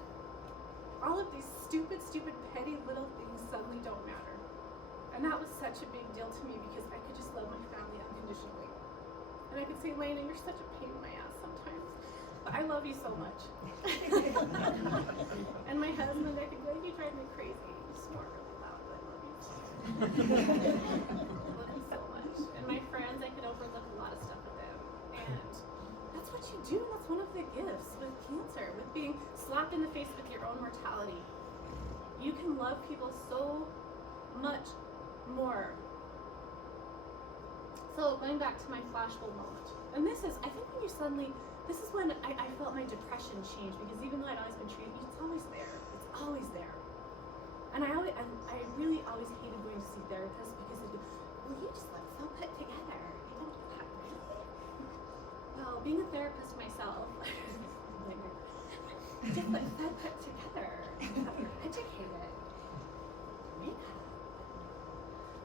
all of these stupid, petty little things suddenly don't matter. And that was such a big deal to me because I could just love my family unconditionally. And I could say, Lena, you're such a pain in my ass sometimes, but I love you so much. And my husband, I could be like, you drive me crazy. You snore really loud, but I love you. I love you so much. And my friends, I could overlook a lot of stuff with them. And that's what you do. That's one of the gifts with cancer, with being slapped in the face with your own mortality. You can love people so much more. So going back to my flashbulb moment, and this is, I think when you suddenly, this is when I felt my depression change, because even though I'd always been treated, it's always there. It's always there. And I really always hated going to see therapists because they'd go, well, you just look so put together. You don't do that, really? Well, being a therapist myself, just look so put together. You're educated. Makeup.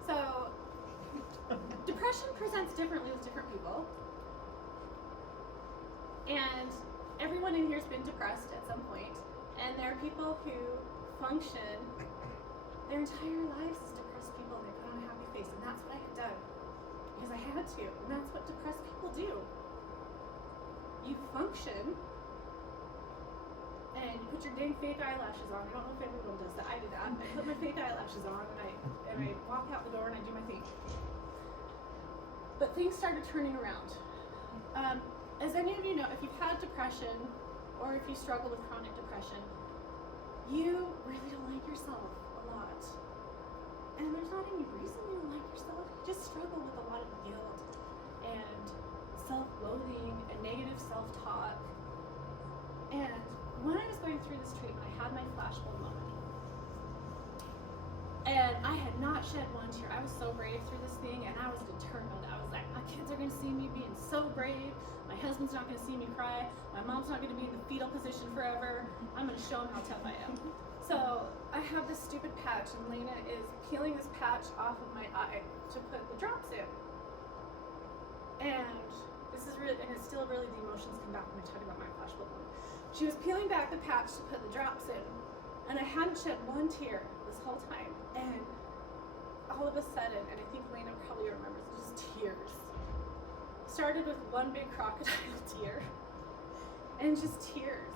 So, depression presents differently with different people. And everyone in here has been depressed at some point. And there are people who function their entire lives as depressed people, and they put on a happy face. And that's what I had done. Because I had to. And that's what depressed people do. You function, and you put your dang fake eyelashes on. I don't know if everyone does that. I do that. I put my fake eyelashes on, and I walk out the door and I do my thing. But things started turning around. As any of you know, if you've had depression, or if you struggle with chronic depression, you really don't like yourself a lot. And there's not any reason you don't like yourself. You just struggle with a lot of guilt and self-loathing and negative self-talk. And when I was going through this treatment, I had my flashbulb moment. And I had not shed one tear. I was so brave through this thing, and I was determined. I was like, my kids are gonna see me being so brave. My husband's not gonna see me cry. My mom's not gonna be in the fetal position forever. I'm gonna show them how tough I am. So I have this stupid patch, and Lena is peeling this patch off of my eye to put the drops in. And this is really, and it's still really, the emotions come back when I talk about my flashbulb moment. She was peeling back the patch to put the drops in, and I hadn't shed one tear this whole time. And all of a sudden, and I think Lena probably remembers, just tears. Started with one big crocodile tear, and just tears.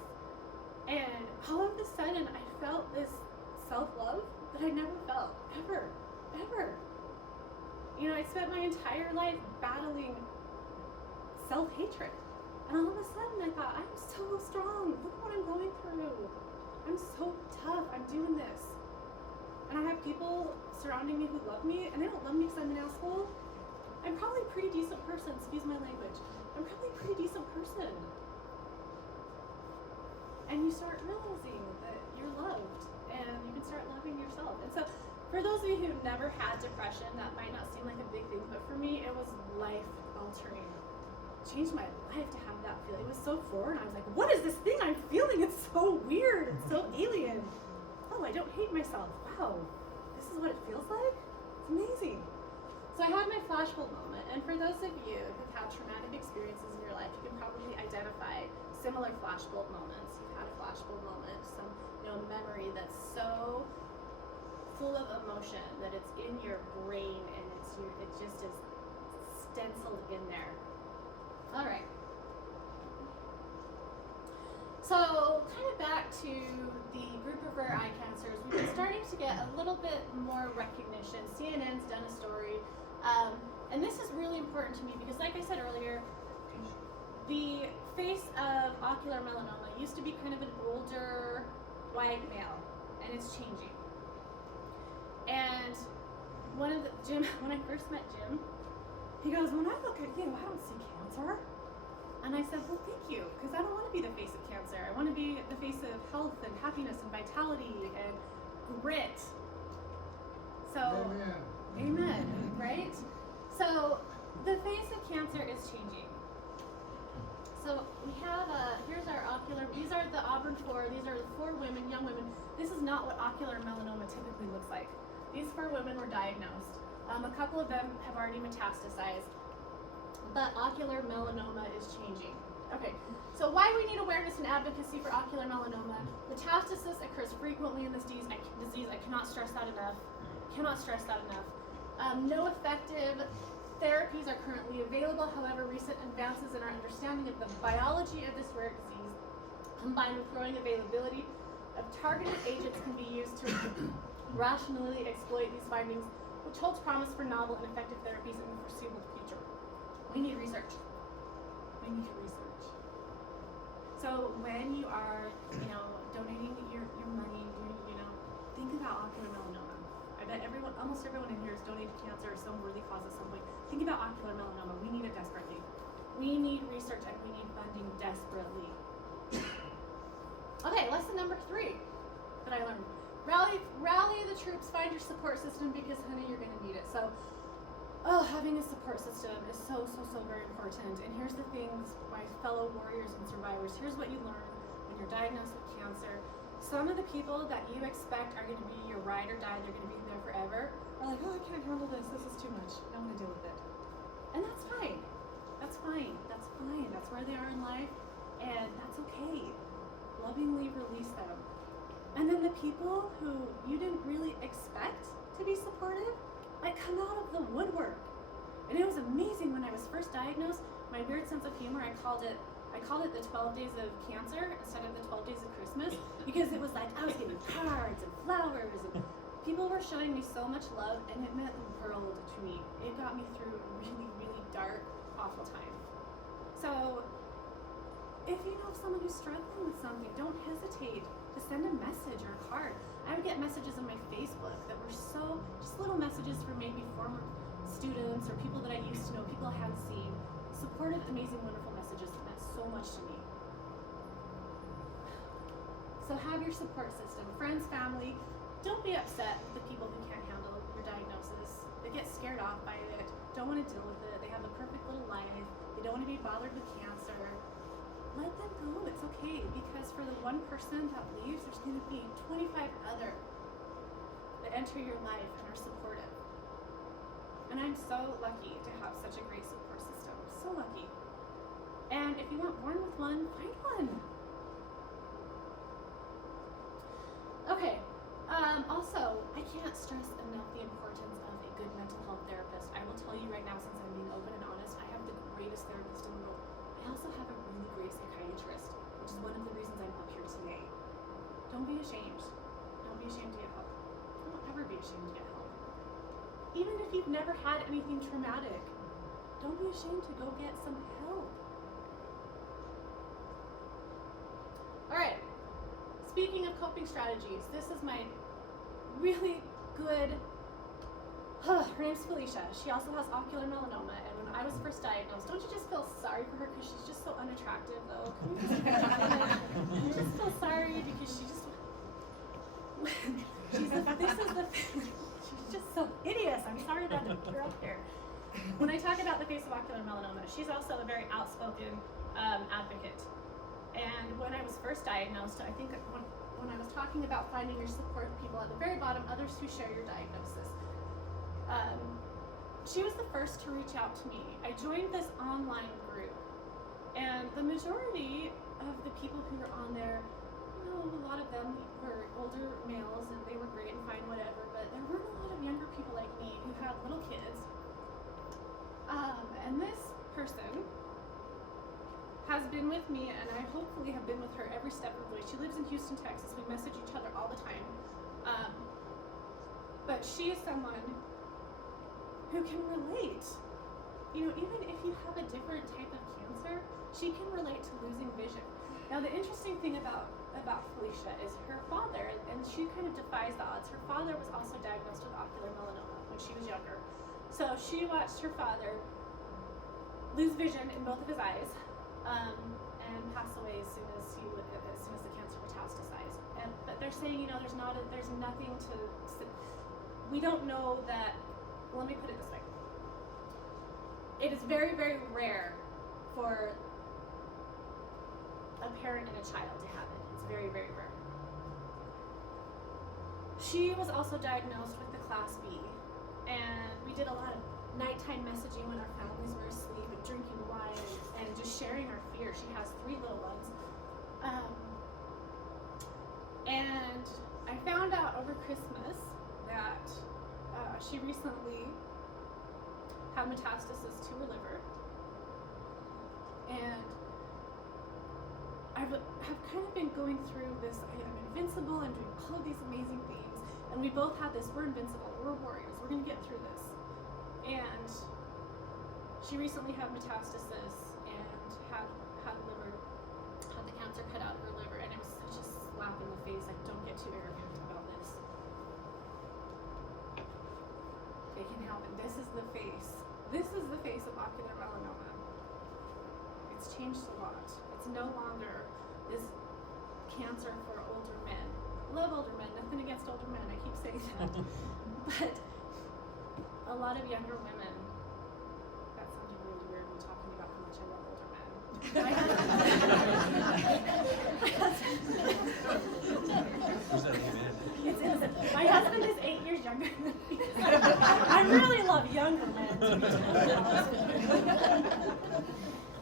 And all of a sudden, I felt this self-love that I never felt, ever. You know, I spent my entire life battling self-hatred. And all of a sudden, I thought, I'm so strong. Look at what I'm going through. I'm so tough. I'm doing this. And I have people surrounding me who love me, and they don't love me because I'm an asshole. I'm probably a pretty decent person, excuse my language. I'm probably a pretty decent person. And you start realizing that you're loved, and you can start loving yourself. And so, for those of you who've never had depression, that might not seem like a big thing, but for me, it was life-altering. It changed my life to have that feeling. It was so foreign. I was like, what is this thing I'm feeling? It's so weird. It's so alien. Oh, I don't hate myself. Wow, this is what it feels like? It's amazing. So I had my flashbulb moment, and for those of you who've had traumatic experiences in your life, you can probably identify similar flashbulb moments. You've had a flashbulb moment, some memory that's so full of emotion that it's in your brain, and it just is stenciled in there. All right. So, kind of back to the group of rare eye cancers, we've been starting to get a little bit more recognition. CNN's done a story, and this is really important to me because, like I said earlier, the face of ocular melanoma used to be kind of an older white male, and it's changing. And when I first met Jim, he goes, when I look at you, I don't see cancer. And I said, well, thank you, because I don't want to be the face of cancer. I want to be the face of health and happiness and vitality and grit. So, amen, right? So, the face of cancer is changing. So, we have, here's our ocular, these are the Auburn 4, these are the 4 women, young women. This is not what ocular melanoma typically looks like. These 4 women were diagnosed. A couple of them have already metastasized. But ocular melanoma is changing. Okay, so why we need awareness and advocacy for ocular melanoma? Metastasis occurs frequently Cannot stress that enough. Cannot stress that enough. No effective therapies are currently available. However, recent advances in our understanding of the biology of this rare disease, combined with growing availability of targeted agents, can be used to rationally exploit these findings, which holds promise for novel and effective therapies in the foreseeable future. We need research. We need research. So when you are, donating your money, think about ocular melanoma. I bet almost everyone in here has donated to cancer or some worthy cause at some point. Think about ocular melanoma. We need it desperately. We need research and we need funding desperately. Okay, lesson number 3 that I learned. Rally the troops, find your support system, because honey, you're gonna need it. So, having a support system is so very important. And here's the thing, my fellow warriors and survivors, here's what you learn when you're diagnosed with cancer. Some of the people that you expect are gonna be your ride or die, they're gonna be there forever, are like, I can't handle this is too much, I don't wanna deal with it. And that's fine. That's fine. That's fine. That's where they are in life, and that's okay. Lovingly release them. And then the people who you didn't really expect to be supportive, come out of the woodwork. And it was amazing when I was first diagnosed. My weird sense of humor, I called it the 12 days of cancer instead of the 12 days of Christmas, because it was like I was getting cards and flowers and people were showing me so much love, and it meant the world to me. It got me through a really dark, awful time. So if you know of someone who's struggling with something, don't hesitate to send a message or a card. I would get messages on my Facebook that were just little messages for maybe former students or people that I used to know, people I hadn't seen. Supportive, amazing, wonderful messages that meant so much to me. So have your support system, friends, family. Don't be upset with the people who can't handle your diagnosis. They get scared off by it, don't want to deal with it. They have a perfect little life. They don't want to be bothered with cancer. Let them go, it's okay, because for the one person that leaves, there's going to be 25 other that enter your life and are supportive. And I'm so lucky to have such a great support system, so lucky. And if you weren't born with one, find one. Okay, also, I can't stress enough the importance of a good mental health therapist. I will tell you right now, since I'm being open and honest, I have the greatest therapist in the world. I also have a really great psychiatrist, which is one of the reasons I'm up here today. Don't be ashamed. Don't be ashamed to get help. Don't ever be ashamed to get help. Even if you've never had anything traumatic, don't be ashamed to go get some help. Alright, speaking of coping strategies, this is my really good, her name's Felicia. She also has ocular melanoma, and when I was first diagnosed, don't you just feel sorry for her because she's just so unattractive, though? You just feel sorry because she just, she's just so hideous. I'm sorry that you're up here. When I talk about the face of ocular melanoma, she's also a very outspoken advocate. And when I was first diagnosed, I think when I was talking about finding your support people at the very bottom, others who share your diagnosis, she was the first to reach out to me. I joined this online group, and the majority of the people who were on there, a lot of them were older males, and they were great and fine, whatever, but there weren't a lot of younger people like me who had little kids. And this person has been with me, and I hopefully have been with her every step of the way. She lives in Houston, Texas. We message each other all the time. But she is someone who can relate. Even if you have a different type of cancer, she can relate to losing vision. Now, the interesting thing about Felicia is her father, and she kind of defies the odds. Her father was also diagnosed with ocular melanoma when she was younger. So she watched her father lose vision in both of his eyes, and pass away as soon as the cancer metastasized. But they're saying, there's nothing to. We don't know that. Well, let me put it this way. It is very, very rare for a parent and a child to have it. It's very, very rare. She was also diagnosed with the class B, and we did a lot of nighttime messaging when our families were asleep and drinking wine and just sharing our fear. She has 3 little ones. And I found out over Christmas that she recently had metastasis to her liver, and have kind of been going through this. I'm invincible. I'm doing all of these amazing things, and we both had this. We're invincible. We're warriors. We're gonna get through this. And she recently had metastasis and had the cancer cut out of her liver, and it was such a slap in the face. Like, don't get too arrogant about this. It can happen. This is the face. This is the face of ocular melanoma. It's changed a lot. It's no longer this cancer for older men. Love older men, nothing against older men, I keep saying that. But a lot of younger women, that sounded really weird, me talking about how much I love older men. Who's that amen? It's innocent. My husband is 8 years younger than me. I really love younger men, to be totally honest with you.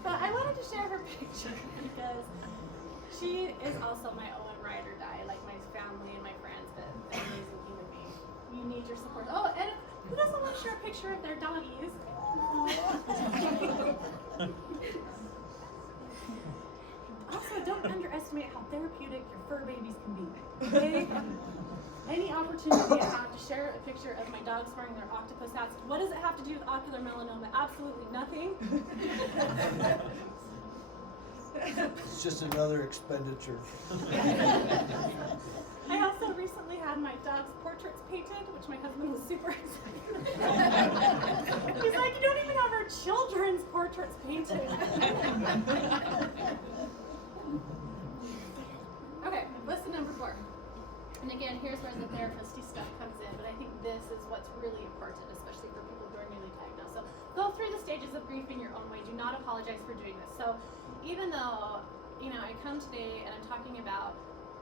But I wanted to share her picture because she is also my Owen ride or die, like my family and my friends, but an amazing human being. You need your support. Oh, and who doesn't want to share a picture of their doggies? Also, don't underestimate how therapeutic your fur babies can be. Okay? Any opportunity I have to share a picture of my dogs wearing their octopus hats. What does it have to do with ocular melanoma? Absolutely nothing. It's just another expenditure. I also recently had my dog's portraits painted, which my husband was super excited. He's like, you don't even have our children's portraits painted. Okay, lesson number 4. And again, here's where the therapist stuff comes in, but I think this is what's really important, especially for people who are newly diagnosed. So go through the stages of grief in your own way. Do not apologize for doing this. So even though, I come today and I'm talking about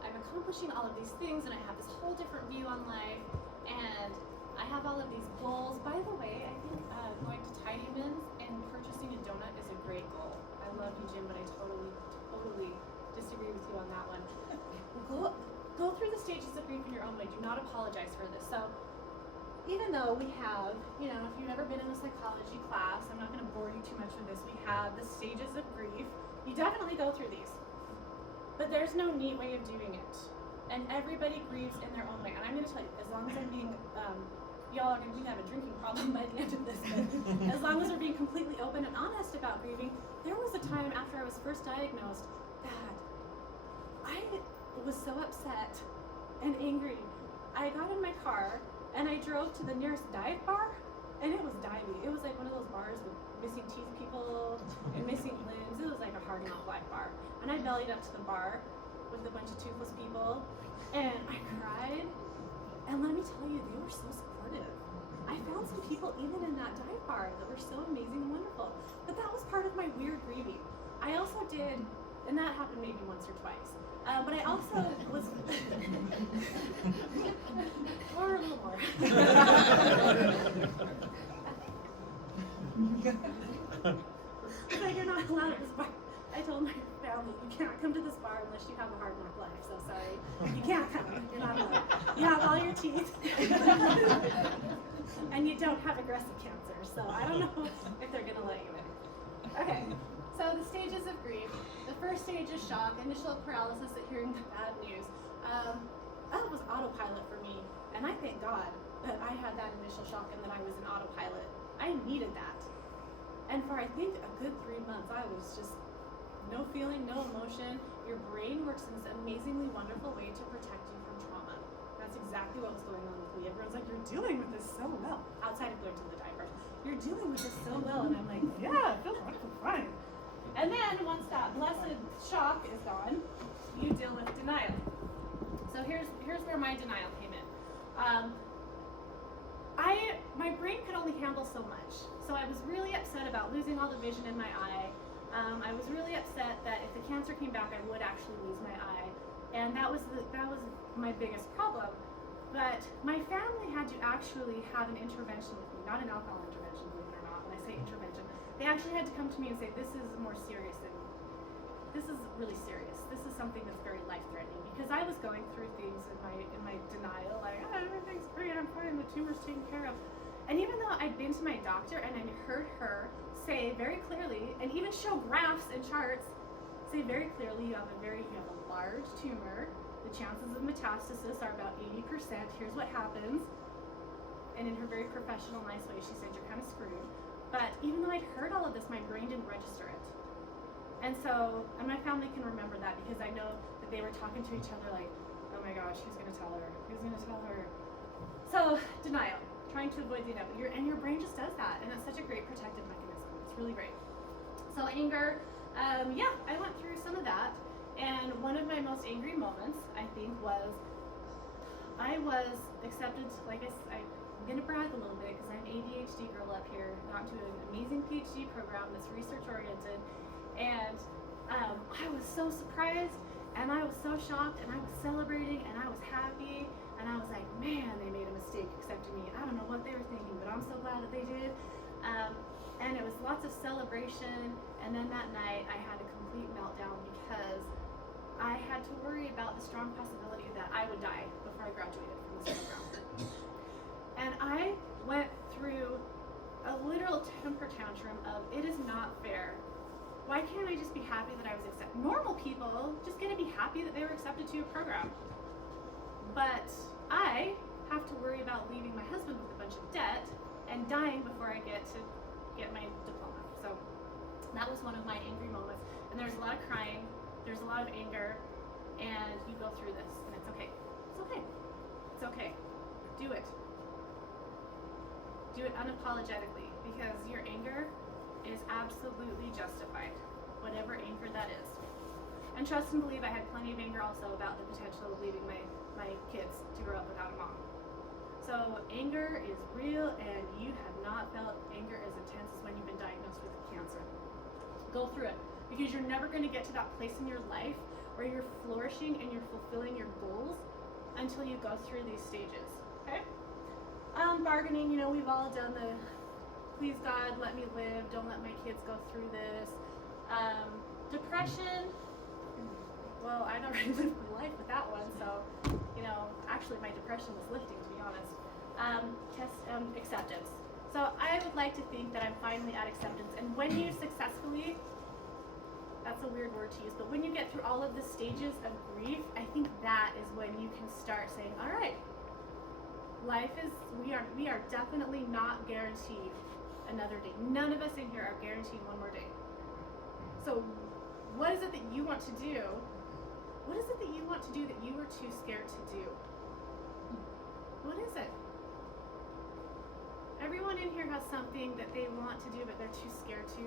I'm accomplishing all of these things and I have this whole different view on life and I have all of these goals. By the way, I think going to Tidyman's and purchasing a donut is a great goal. I love you, Jim, but I totally disagree with you on that one. Go through the stages of grief in your own way. Do not apologize for this. So even though we have, if you've ever been in a psychology class, I'm not going to bore you too much with this, we have the stages of grief. You definitely go through these. But there's no neat way of doing it. And everybody grieves in their own way. And I'm going to tell you, as long as I'm being, y'all are going to have a drinking problem by the end of this, but as long as we're being completely open and honest about grieving, there was a time after I was first diagnosed that I was so upset and angry. I got in my car and I drove to the nearest dive bar, and it was diving. It was like one of those bars with missing teeth people and missing limbs. It was like a hard knock life bar. And I bellied up to the bar with a bunch of toothless people, and I cried. And let me tell you, they were so supportive. I found some people even in that dive bar that were so amazing and wonderful. But that was part of my weird grieving. I also did, and that happened maybe once or twice. But I also was, or a little more. It's like, you're not allowed at this bar. I told my family, you can't come to this bar unless you have a hard knock life. So sorry, you can't come. You're not allowed. You have all your teeth, and you don't have aggressive cancer. So I don't know if they're gonna let you in. Okay. So the stages of grief. The first stage is shock, initial paralysis at hearing the bad news. That was autopilot for me, and I thank God that I had that initial shock and that I was in autopilot. I needed that. And for I think a good 3 months, I was just no feeling, no emotion. Your brain works in this amazingly wonderful way to protect you from trauma. That's exactly what was going on with me. Everyone's like, you're dealing with this so well. Outside of going to the dive bar, you're dealing with this so well, and I'm like, yeah, it feels wonderful, fine. And then once that blessed shock is gone, you deal with denial. So here's where my denial came in. My brain could only handle so much. So I was really upset about losing all the vision in my eye. I was really upset that if the cancer came back, I would actually lose my eye, and that was my biggest problem. But my family had to actually have an intervention with me, not an alcohol intervention, believe it or not. When I say intervention, they actually had to come to me and say, this is more serious than, this is really serious. This is something that's very life-threatening, because I was going through things in my denial, like, tumor's taken care of. And even though I'd been to my doctor and I'd heard her say very clearly, and even show graphs and charts, say very clearly, you have a large tumor. The chances of metastasis are about 80%. Here's what happens. And in her very professional, nice way, she said, you're kind of screwed. But even though I'd heard all of this, my brain didn't register it. And so, and my family can remember that because I know that they were talking to each other like, oh my gosh, who's gonna tell her? Who's gonna tell her? So, denial, trying to avoid the inevitable. And your brain just does that. And it's such a great protective mechanism. It's really great. So anger, yeah, I went through some of that. And one of my most angry moments, I think, was I was accepted, like I'm gonna brag a little bit because I'm ADHD girl up here, got into an amazing PhD program that's research oriented, and I was so surprised, and I was so shocked, and I was celebrating, and I was happy, and I was like, man, they made a mistake accepting me. I don't know what they were thinking, but I'm so glad that they did. And it was lots of celebration, and then that night I had a complete meltdown because I had to worry about the strong possibility that I would die before I graduated from this program. And I went through a literal temper tantrum of, it is not fair. Why can't I just be happy that I was accepted? Normal people just get to be happy that they were accepted to a program. But I have to worry about leaving my husband with a bunch of debt and dying before I get my diploma. So that was one of my angry moments. And there's a lot of crying, there's a lot of anger, and you go through this, and it's okay. It's okay. It's okay. Do it. Do it unapologetically, because your anger is absolutely justified, whatever anger that is. And trust and believe I had plenty of anger also about the potential of leaving my kids to grow up without a mom. So anger is real, and you have not felt anger as intense as when you've been diagnosed with cancer. Go through it, because you're never going to get to that place in your life where you're flourishing and you're fulfilling your goals until you go through these stages, okay? Bargaining, we've all done the, please God, let me live, don't let my kids go through this. Depression, well, I'd already lived my life with that one, so, actually my depression was lifting, to be honest. Acceptance. So I would like to think that I'm finally at acceptance, and when you successfully, that's a weird word to use, but when you get through all of the stages of grief, I think that is when you can start saying, all right, we are definitely not guaranteed another day. None of us in here are guaranteed one more day. So what is it that you want to do? What is it that you want to do that you were too scared to do? What is it? Everyone in here has something that they want to do but they're too scared to,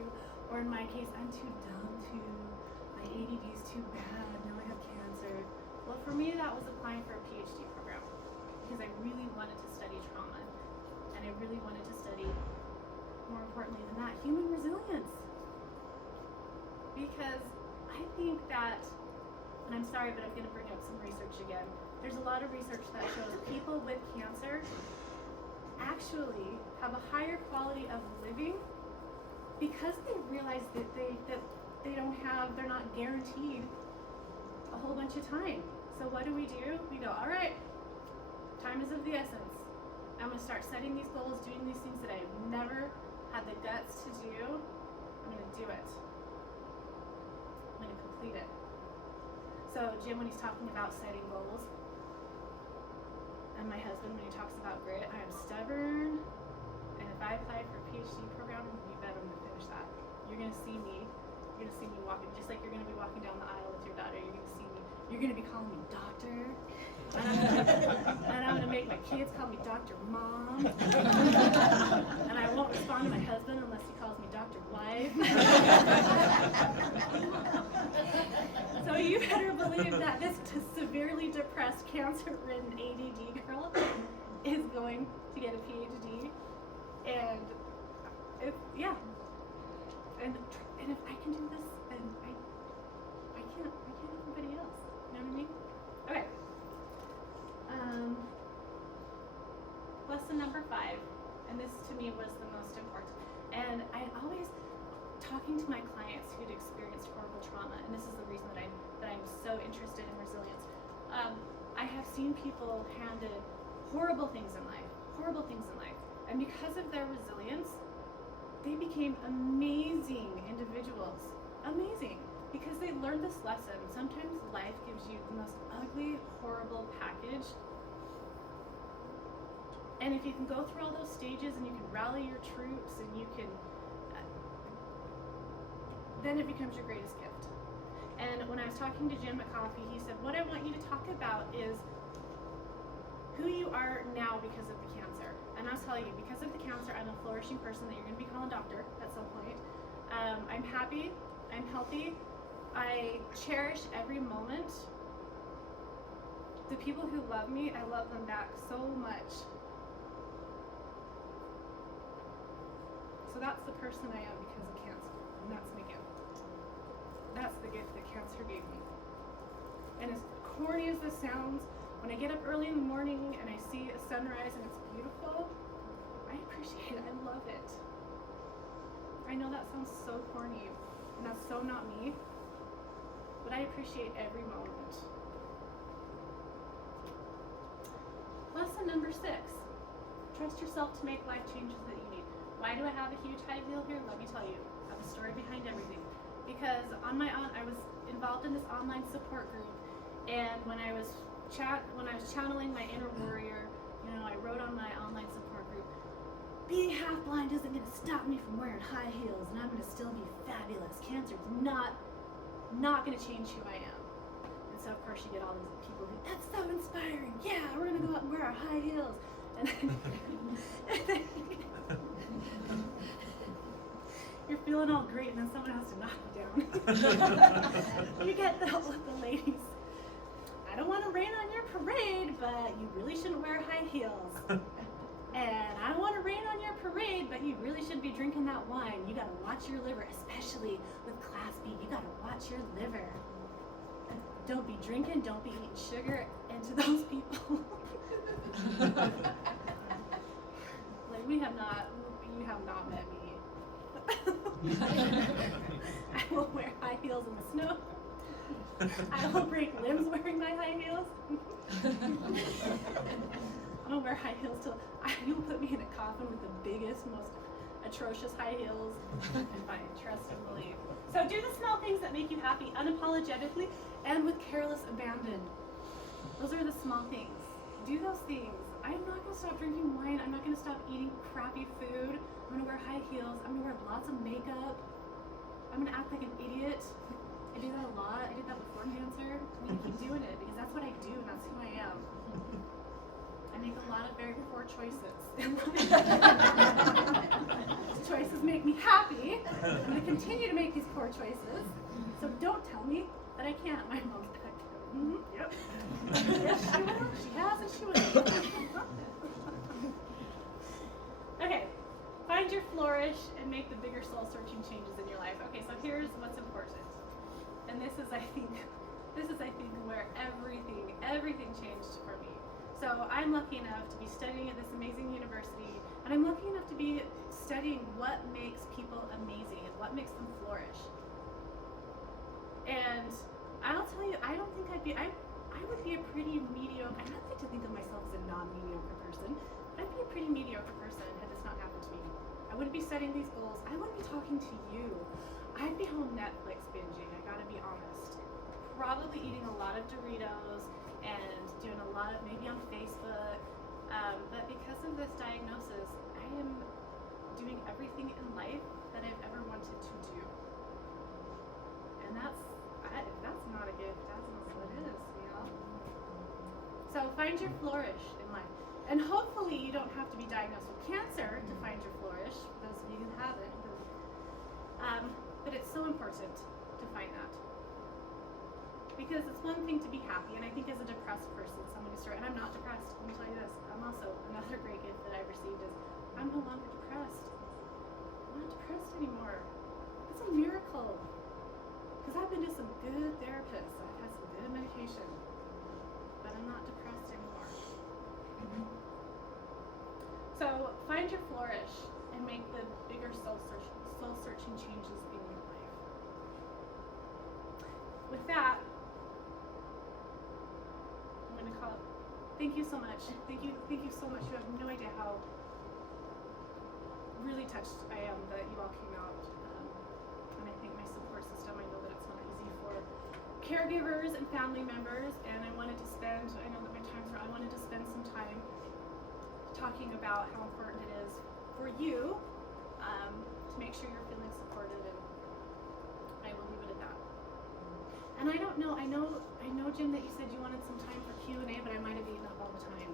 or in my case, I'm too dumb to, my ADD is too bad, now I have cancer. Well, for me, that was applying for a PhD program because I really wanted to study trauma, and I really wanted to study, more importantly than that, human resilience. Because I think that, and I'm sorry, but I'm going to bring up some research again. There's a lot of research that shows people with cancer actually have a higher quality of living because they realize that they're not guaranteed a whole bunch of time. So what do? We go, all right, time is of the essence. I'm going to start setting these goals, doing these things that I've never had the guts to do. I'm going to do it. I'm going to complete it. So Jim, when he's talking about setting goals, and my husband, when he talks about grit, I am stubborn, and if I apply for a PhD program, you bet I'm going to finish that. You're going to see me walking, just like you're going to be walking down the aisle with your daughter, you're going to see me, you're going to be calling me doctor, and I'm going to make my kids call me Dr. Mom, and I won't respond to my husband unless he calls me Dr. Wife. So you better believe that this severely depressed, cancer-ridden ADD girl is going to get a PhD, and and if I can do this, then I can't everybody else. You know what I mean? Okay. Lesson number 5, and this to me was the most important. And I always talking to my clients who'd experienced horrible trauma, and this is the reason that I'm so interested in resilience. I have seen people handed horrible things in life, horrible things in life. And because of their resilience, they became amazing individuals. Amazing. Because they learned this lesson. Sometimes life gives you the most ugly, horrible package. And if you can go through all those stages and you can rally your troops and you can, then it becomes your greatest gift. And when I was talking to Jim McCoffey, he said, what I want you to talk about is who you are now because of the cancer. And I'll tell you, because of the cancer, I'm a flourishing person that you're going to be calling doctor at some point. I'm happy, I'm healthy, I cherish every moment. The people who love me, I love them back so much. So that's the person I am because of cancer, and that's my gift. That's the gift that cancer gave me. And as corny as this sounds, when I get up early in the morning and I see a sunrise and it's beautiful, I appreciate it, I love it. I know that sounds so corny, and that's so not me, but I appreciate every moment. Lesson number 6, trust yourself to make life changes that you need. Why do I have a huge high heel here? Let me tell you, I have a story behind everything. Because on my own, I was involved in this online support group, and when I was channeling my inner warrior, I wrote on my online support group, being half blind isn't going to stop me from wearing high heels, and I'm going to still be fabulous. Cancer is not going to change who I am. And so of course you get all these people who, that's so inspiring. Yeah, we're going to go out and wear our high heels. And then you're feeling all great, and then someone has to knock you down. You get the ladies. I don't want to rain on your parade, but you really shouldn't wear high heels. And I don't want to rain on your parade, but you really shouldn't be drinking that wine. You gotta watch your liver, especially with Class B. You gotta watch your liver. Don't be drinking, don't be eating sugar. And to those people, like you have not met me. I will wear high heels in the snow. I will break limbs wearing my high heels. I'm gonna wear high heels till you will put me in a coffin with the biggest, most atrocious high heels. And fine, trust and believe. So do the small things that make you happy unapologetically and with careless abandon. Those are the small things. Do those things. I'm not gonna stop drinking wine. I'm not gonna stop eating crappy food. I'm gonna wear high heels. I'm gonna wear lots of makeup. I'm gonna act like an idiot. I do that a lot. I did that before cancer. I'm gonna keep doing it because that's what I do and that's who I am. I make a lot of very poor choices. These choices make me happy. I'm gonna continue to make these poor choices. So don't tell me that I can't. My mom's back there. Yep. Yes, she will. She has and she will. Okay. Find your flourish and make the bigger soul-searching changes in your life. Okay, so here's what's important. And this is I think where everything changed for me. So I'm lucky enough to be studying at this amazing university, and I'm lucky enough to be studying what makes people amazing and what makes them flourish. And I'll tell you, I would be a pretty mediocre, I don't like to think of myself as a non-mediocre person, but I'd be a pretty mediocre person had this not happened to me. I wouldn't be setting these goals, I wouldn't be talking to you. I'd be home Netflix binging, I gotta be honest. Probably eating a lot of Doritos and doing a lot of, maybe on Facebook. But because of this diagnosis, I am doing everything in life that I've ever wanted to do. And if that's not a gift, that's not what it is, So find your flourish in life. And hopefully you don't have to be diagnosed with cancer to find your flourish, for those of you who haven't. But it's so important to find that. Because it's one thing to be happy, and I think as a depressed person, someone who's and I'm not depressed, let me tell you this. I'm also, another great gift that I've received is, I'm no longer depressed. I'm not depressed anymore. It's a miracle. Because I've been to some good therapists, I've had some good medication, but I'm not depressed anymore. So find your flourish and make the bigger soul-searching changes in your life. With that, I'm going to call Thank you so much. Thank you so much. You have no idea how really touched I am that you all came out. And I think my support system, I know that it's not easy for caregivers and family members, and I wanted to spend, I know that my time's I wanted to spend some time talking about how important it is for you to make sure you're feeling supported, and I will leave it at that. And I don't know, I know Jim, that you said you wanted some time for Q&A, but I might have eaten up all the time.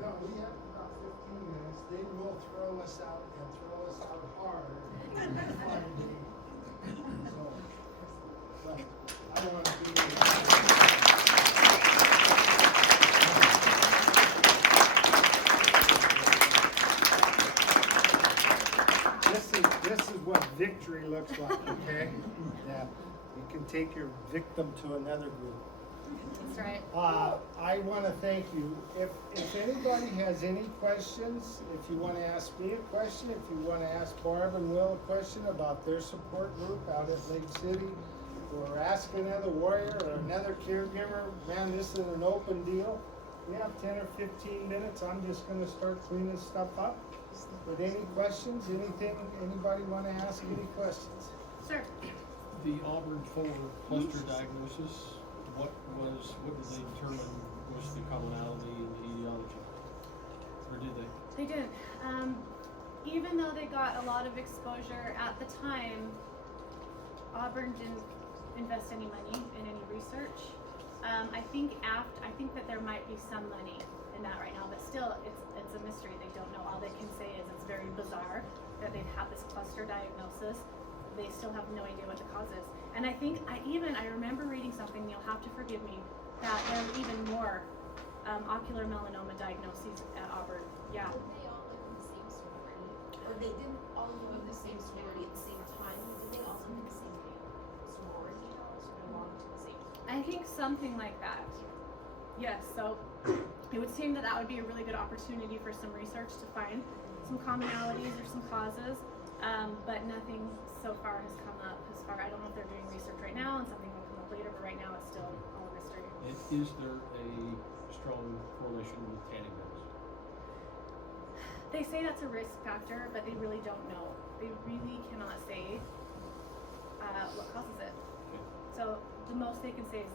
No, we have about 15 minutes. They will throw us out and throw us out hard. Finally. So, but I want to be. This is what victory looks like, okay? Yeah, you can take your victim to another group. That's right. I want to thank you. If anybody has any questions, if you want to ask me a question, if you want to ask Barb and Will a question about their support group out at Lake City, or ask another warrior or another caregiver, man, this is an open deal. We have 10 or 15 minutes. I'm just going to start cleaning stuff up. But any questions, anything, anybody want to ask any questions? Sure. The Auburn 4 cluster diagnosis, what did they determine was the commonality in the etiology? Or did they? They did. Even though they got a lot of exposure at the time, Auburn didn't invest any money in any research. I think that there might be some money in that right now, but still, it's a mystery. They don't know. All they can say is it's very bizarre that they've had this cluster diagnosis. They still have no idea what the cause is. And I think I remember reading something. You'll have to forgive me, that there are even more ocular melanoma diagnoses at Auburn. Yeah. Did they all live in the same sorority? Or they didn't all live in the same sorority at the same time? Did they all live in the same sorority or also belong to the same sorority? I think something like that. Yes, so it would seem that would be a really good opportunity for some research to find some commonalities or some causes, but nothing so far has come up. I don't know if they're doing research right now and something will come up later, but right now it's still all a mystery. And is there a strong correlation with tanning beds? They say that's a risk factor, but they really don't know. They really cannot say what causes it. Okay. So the most they can say is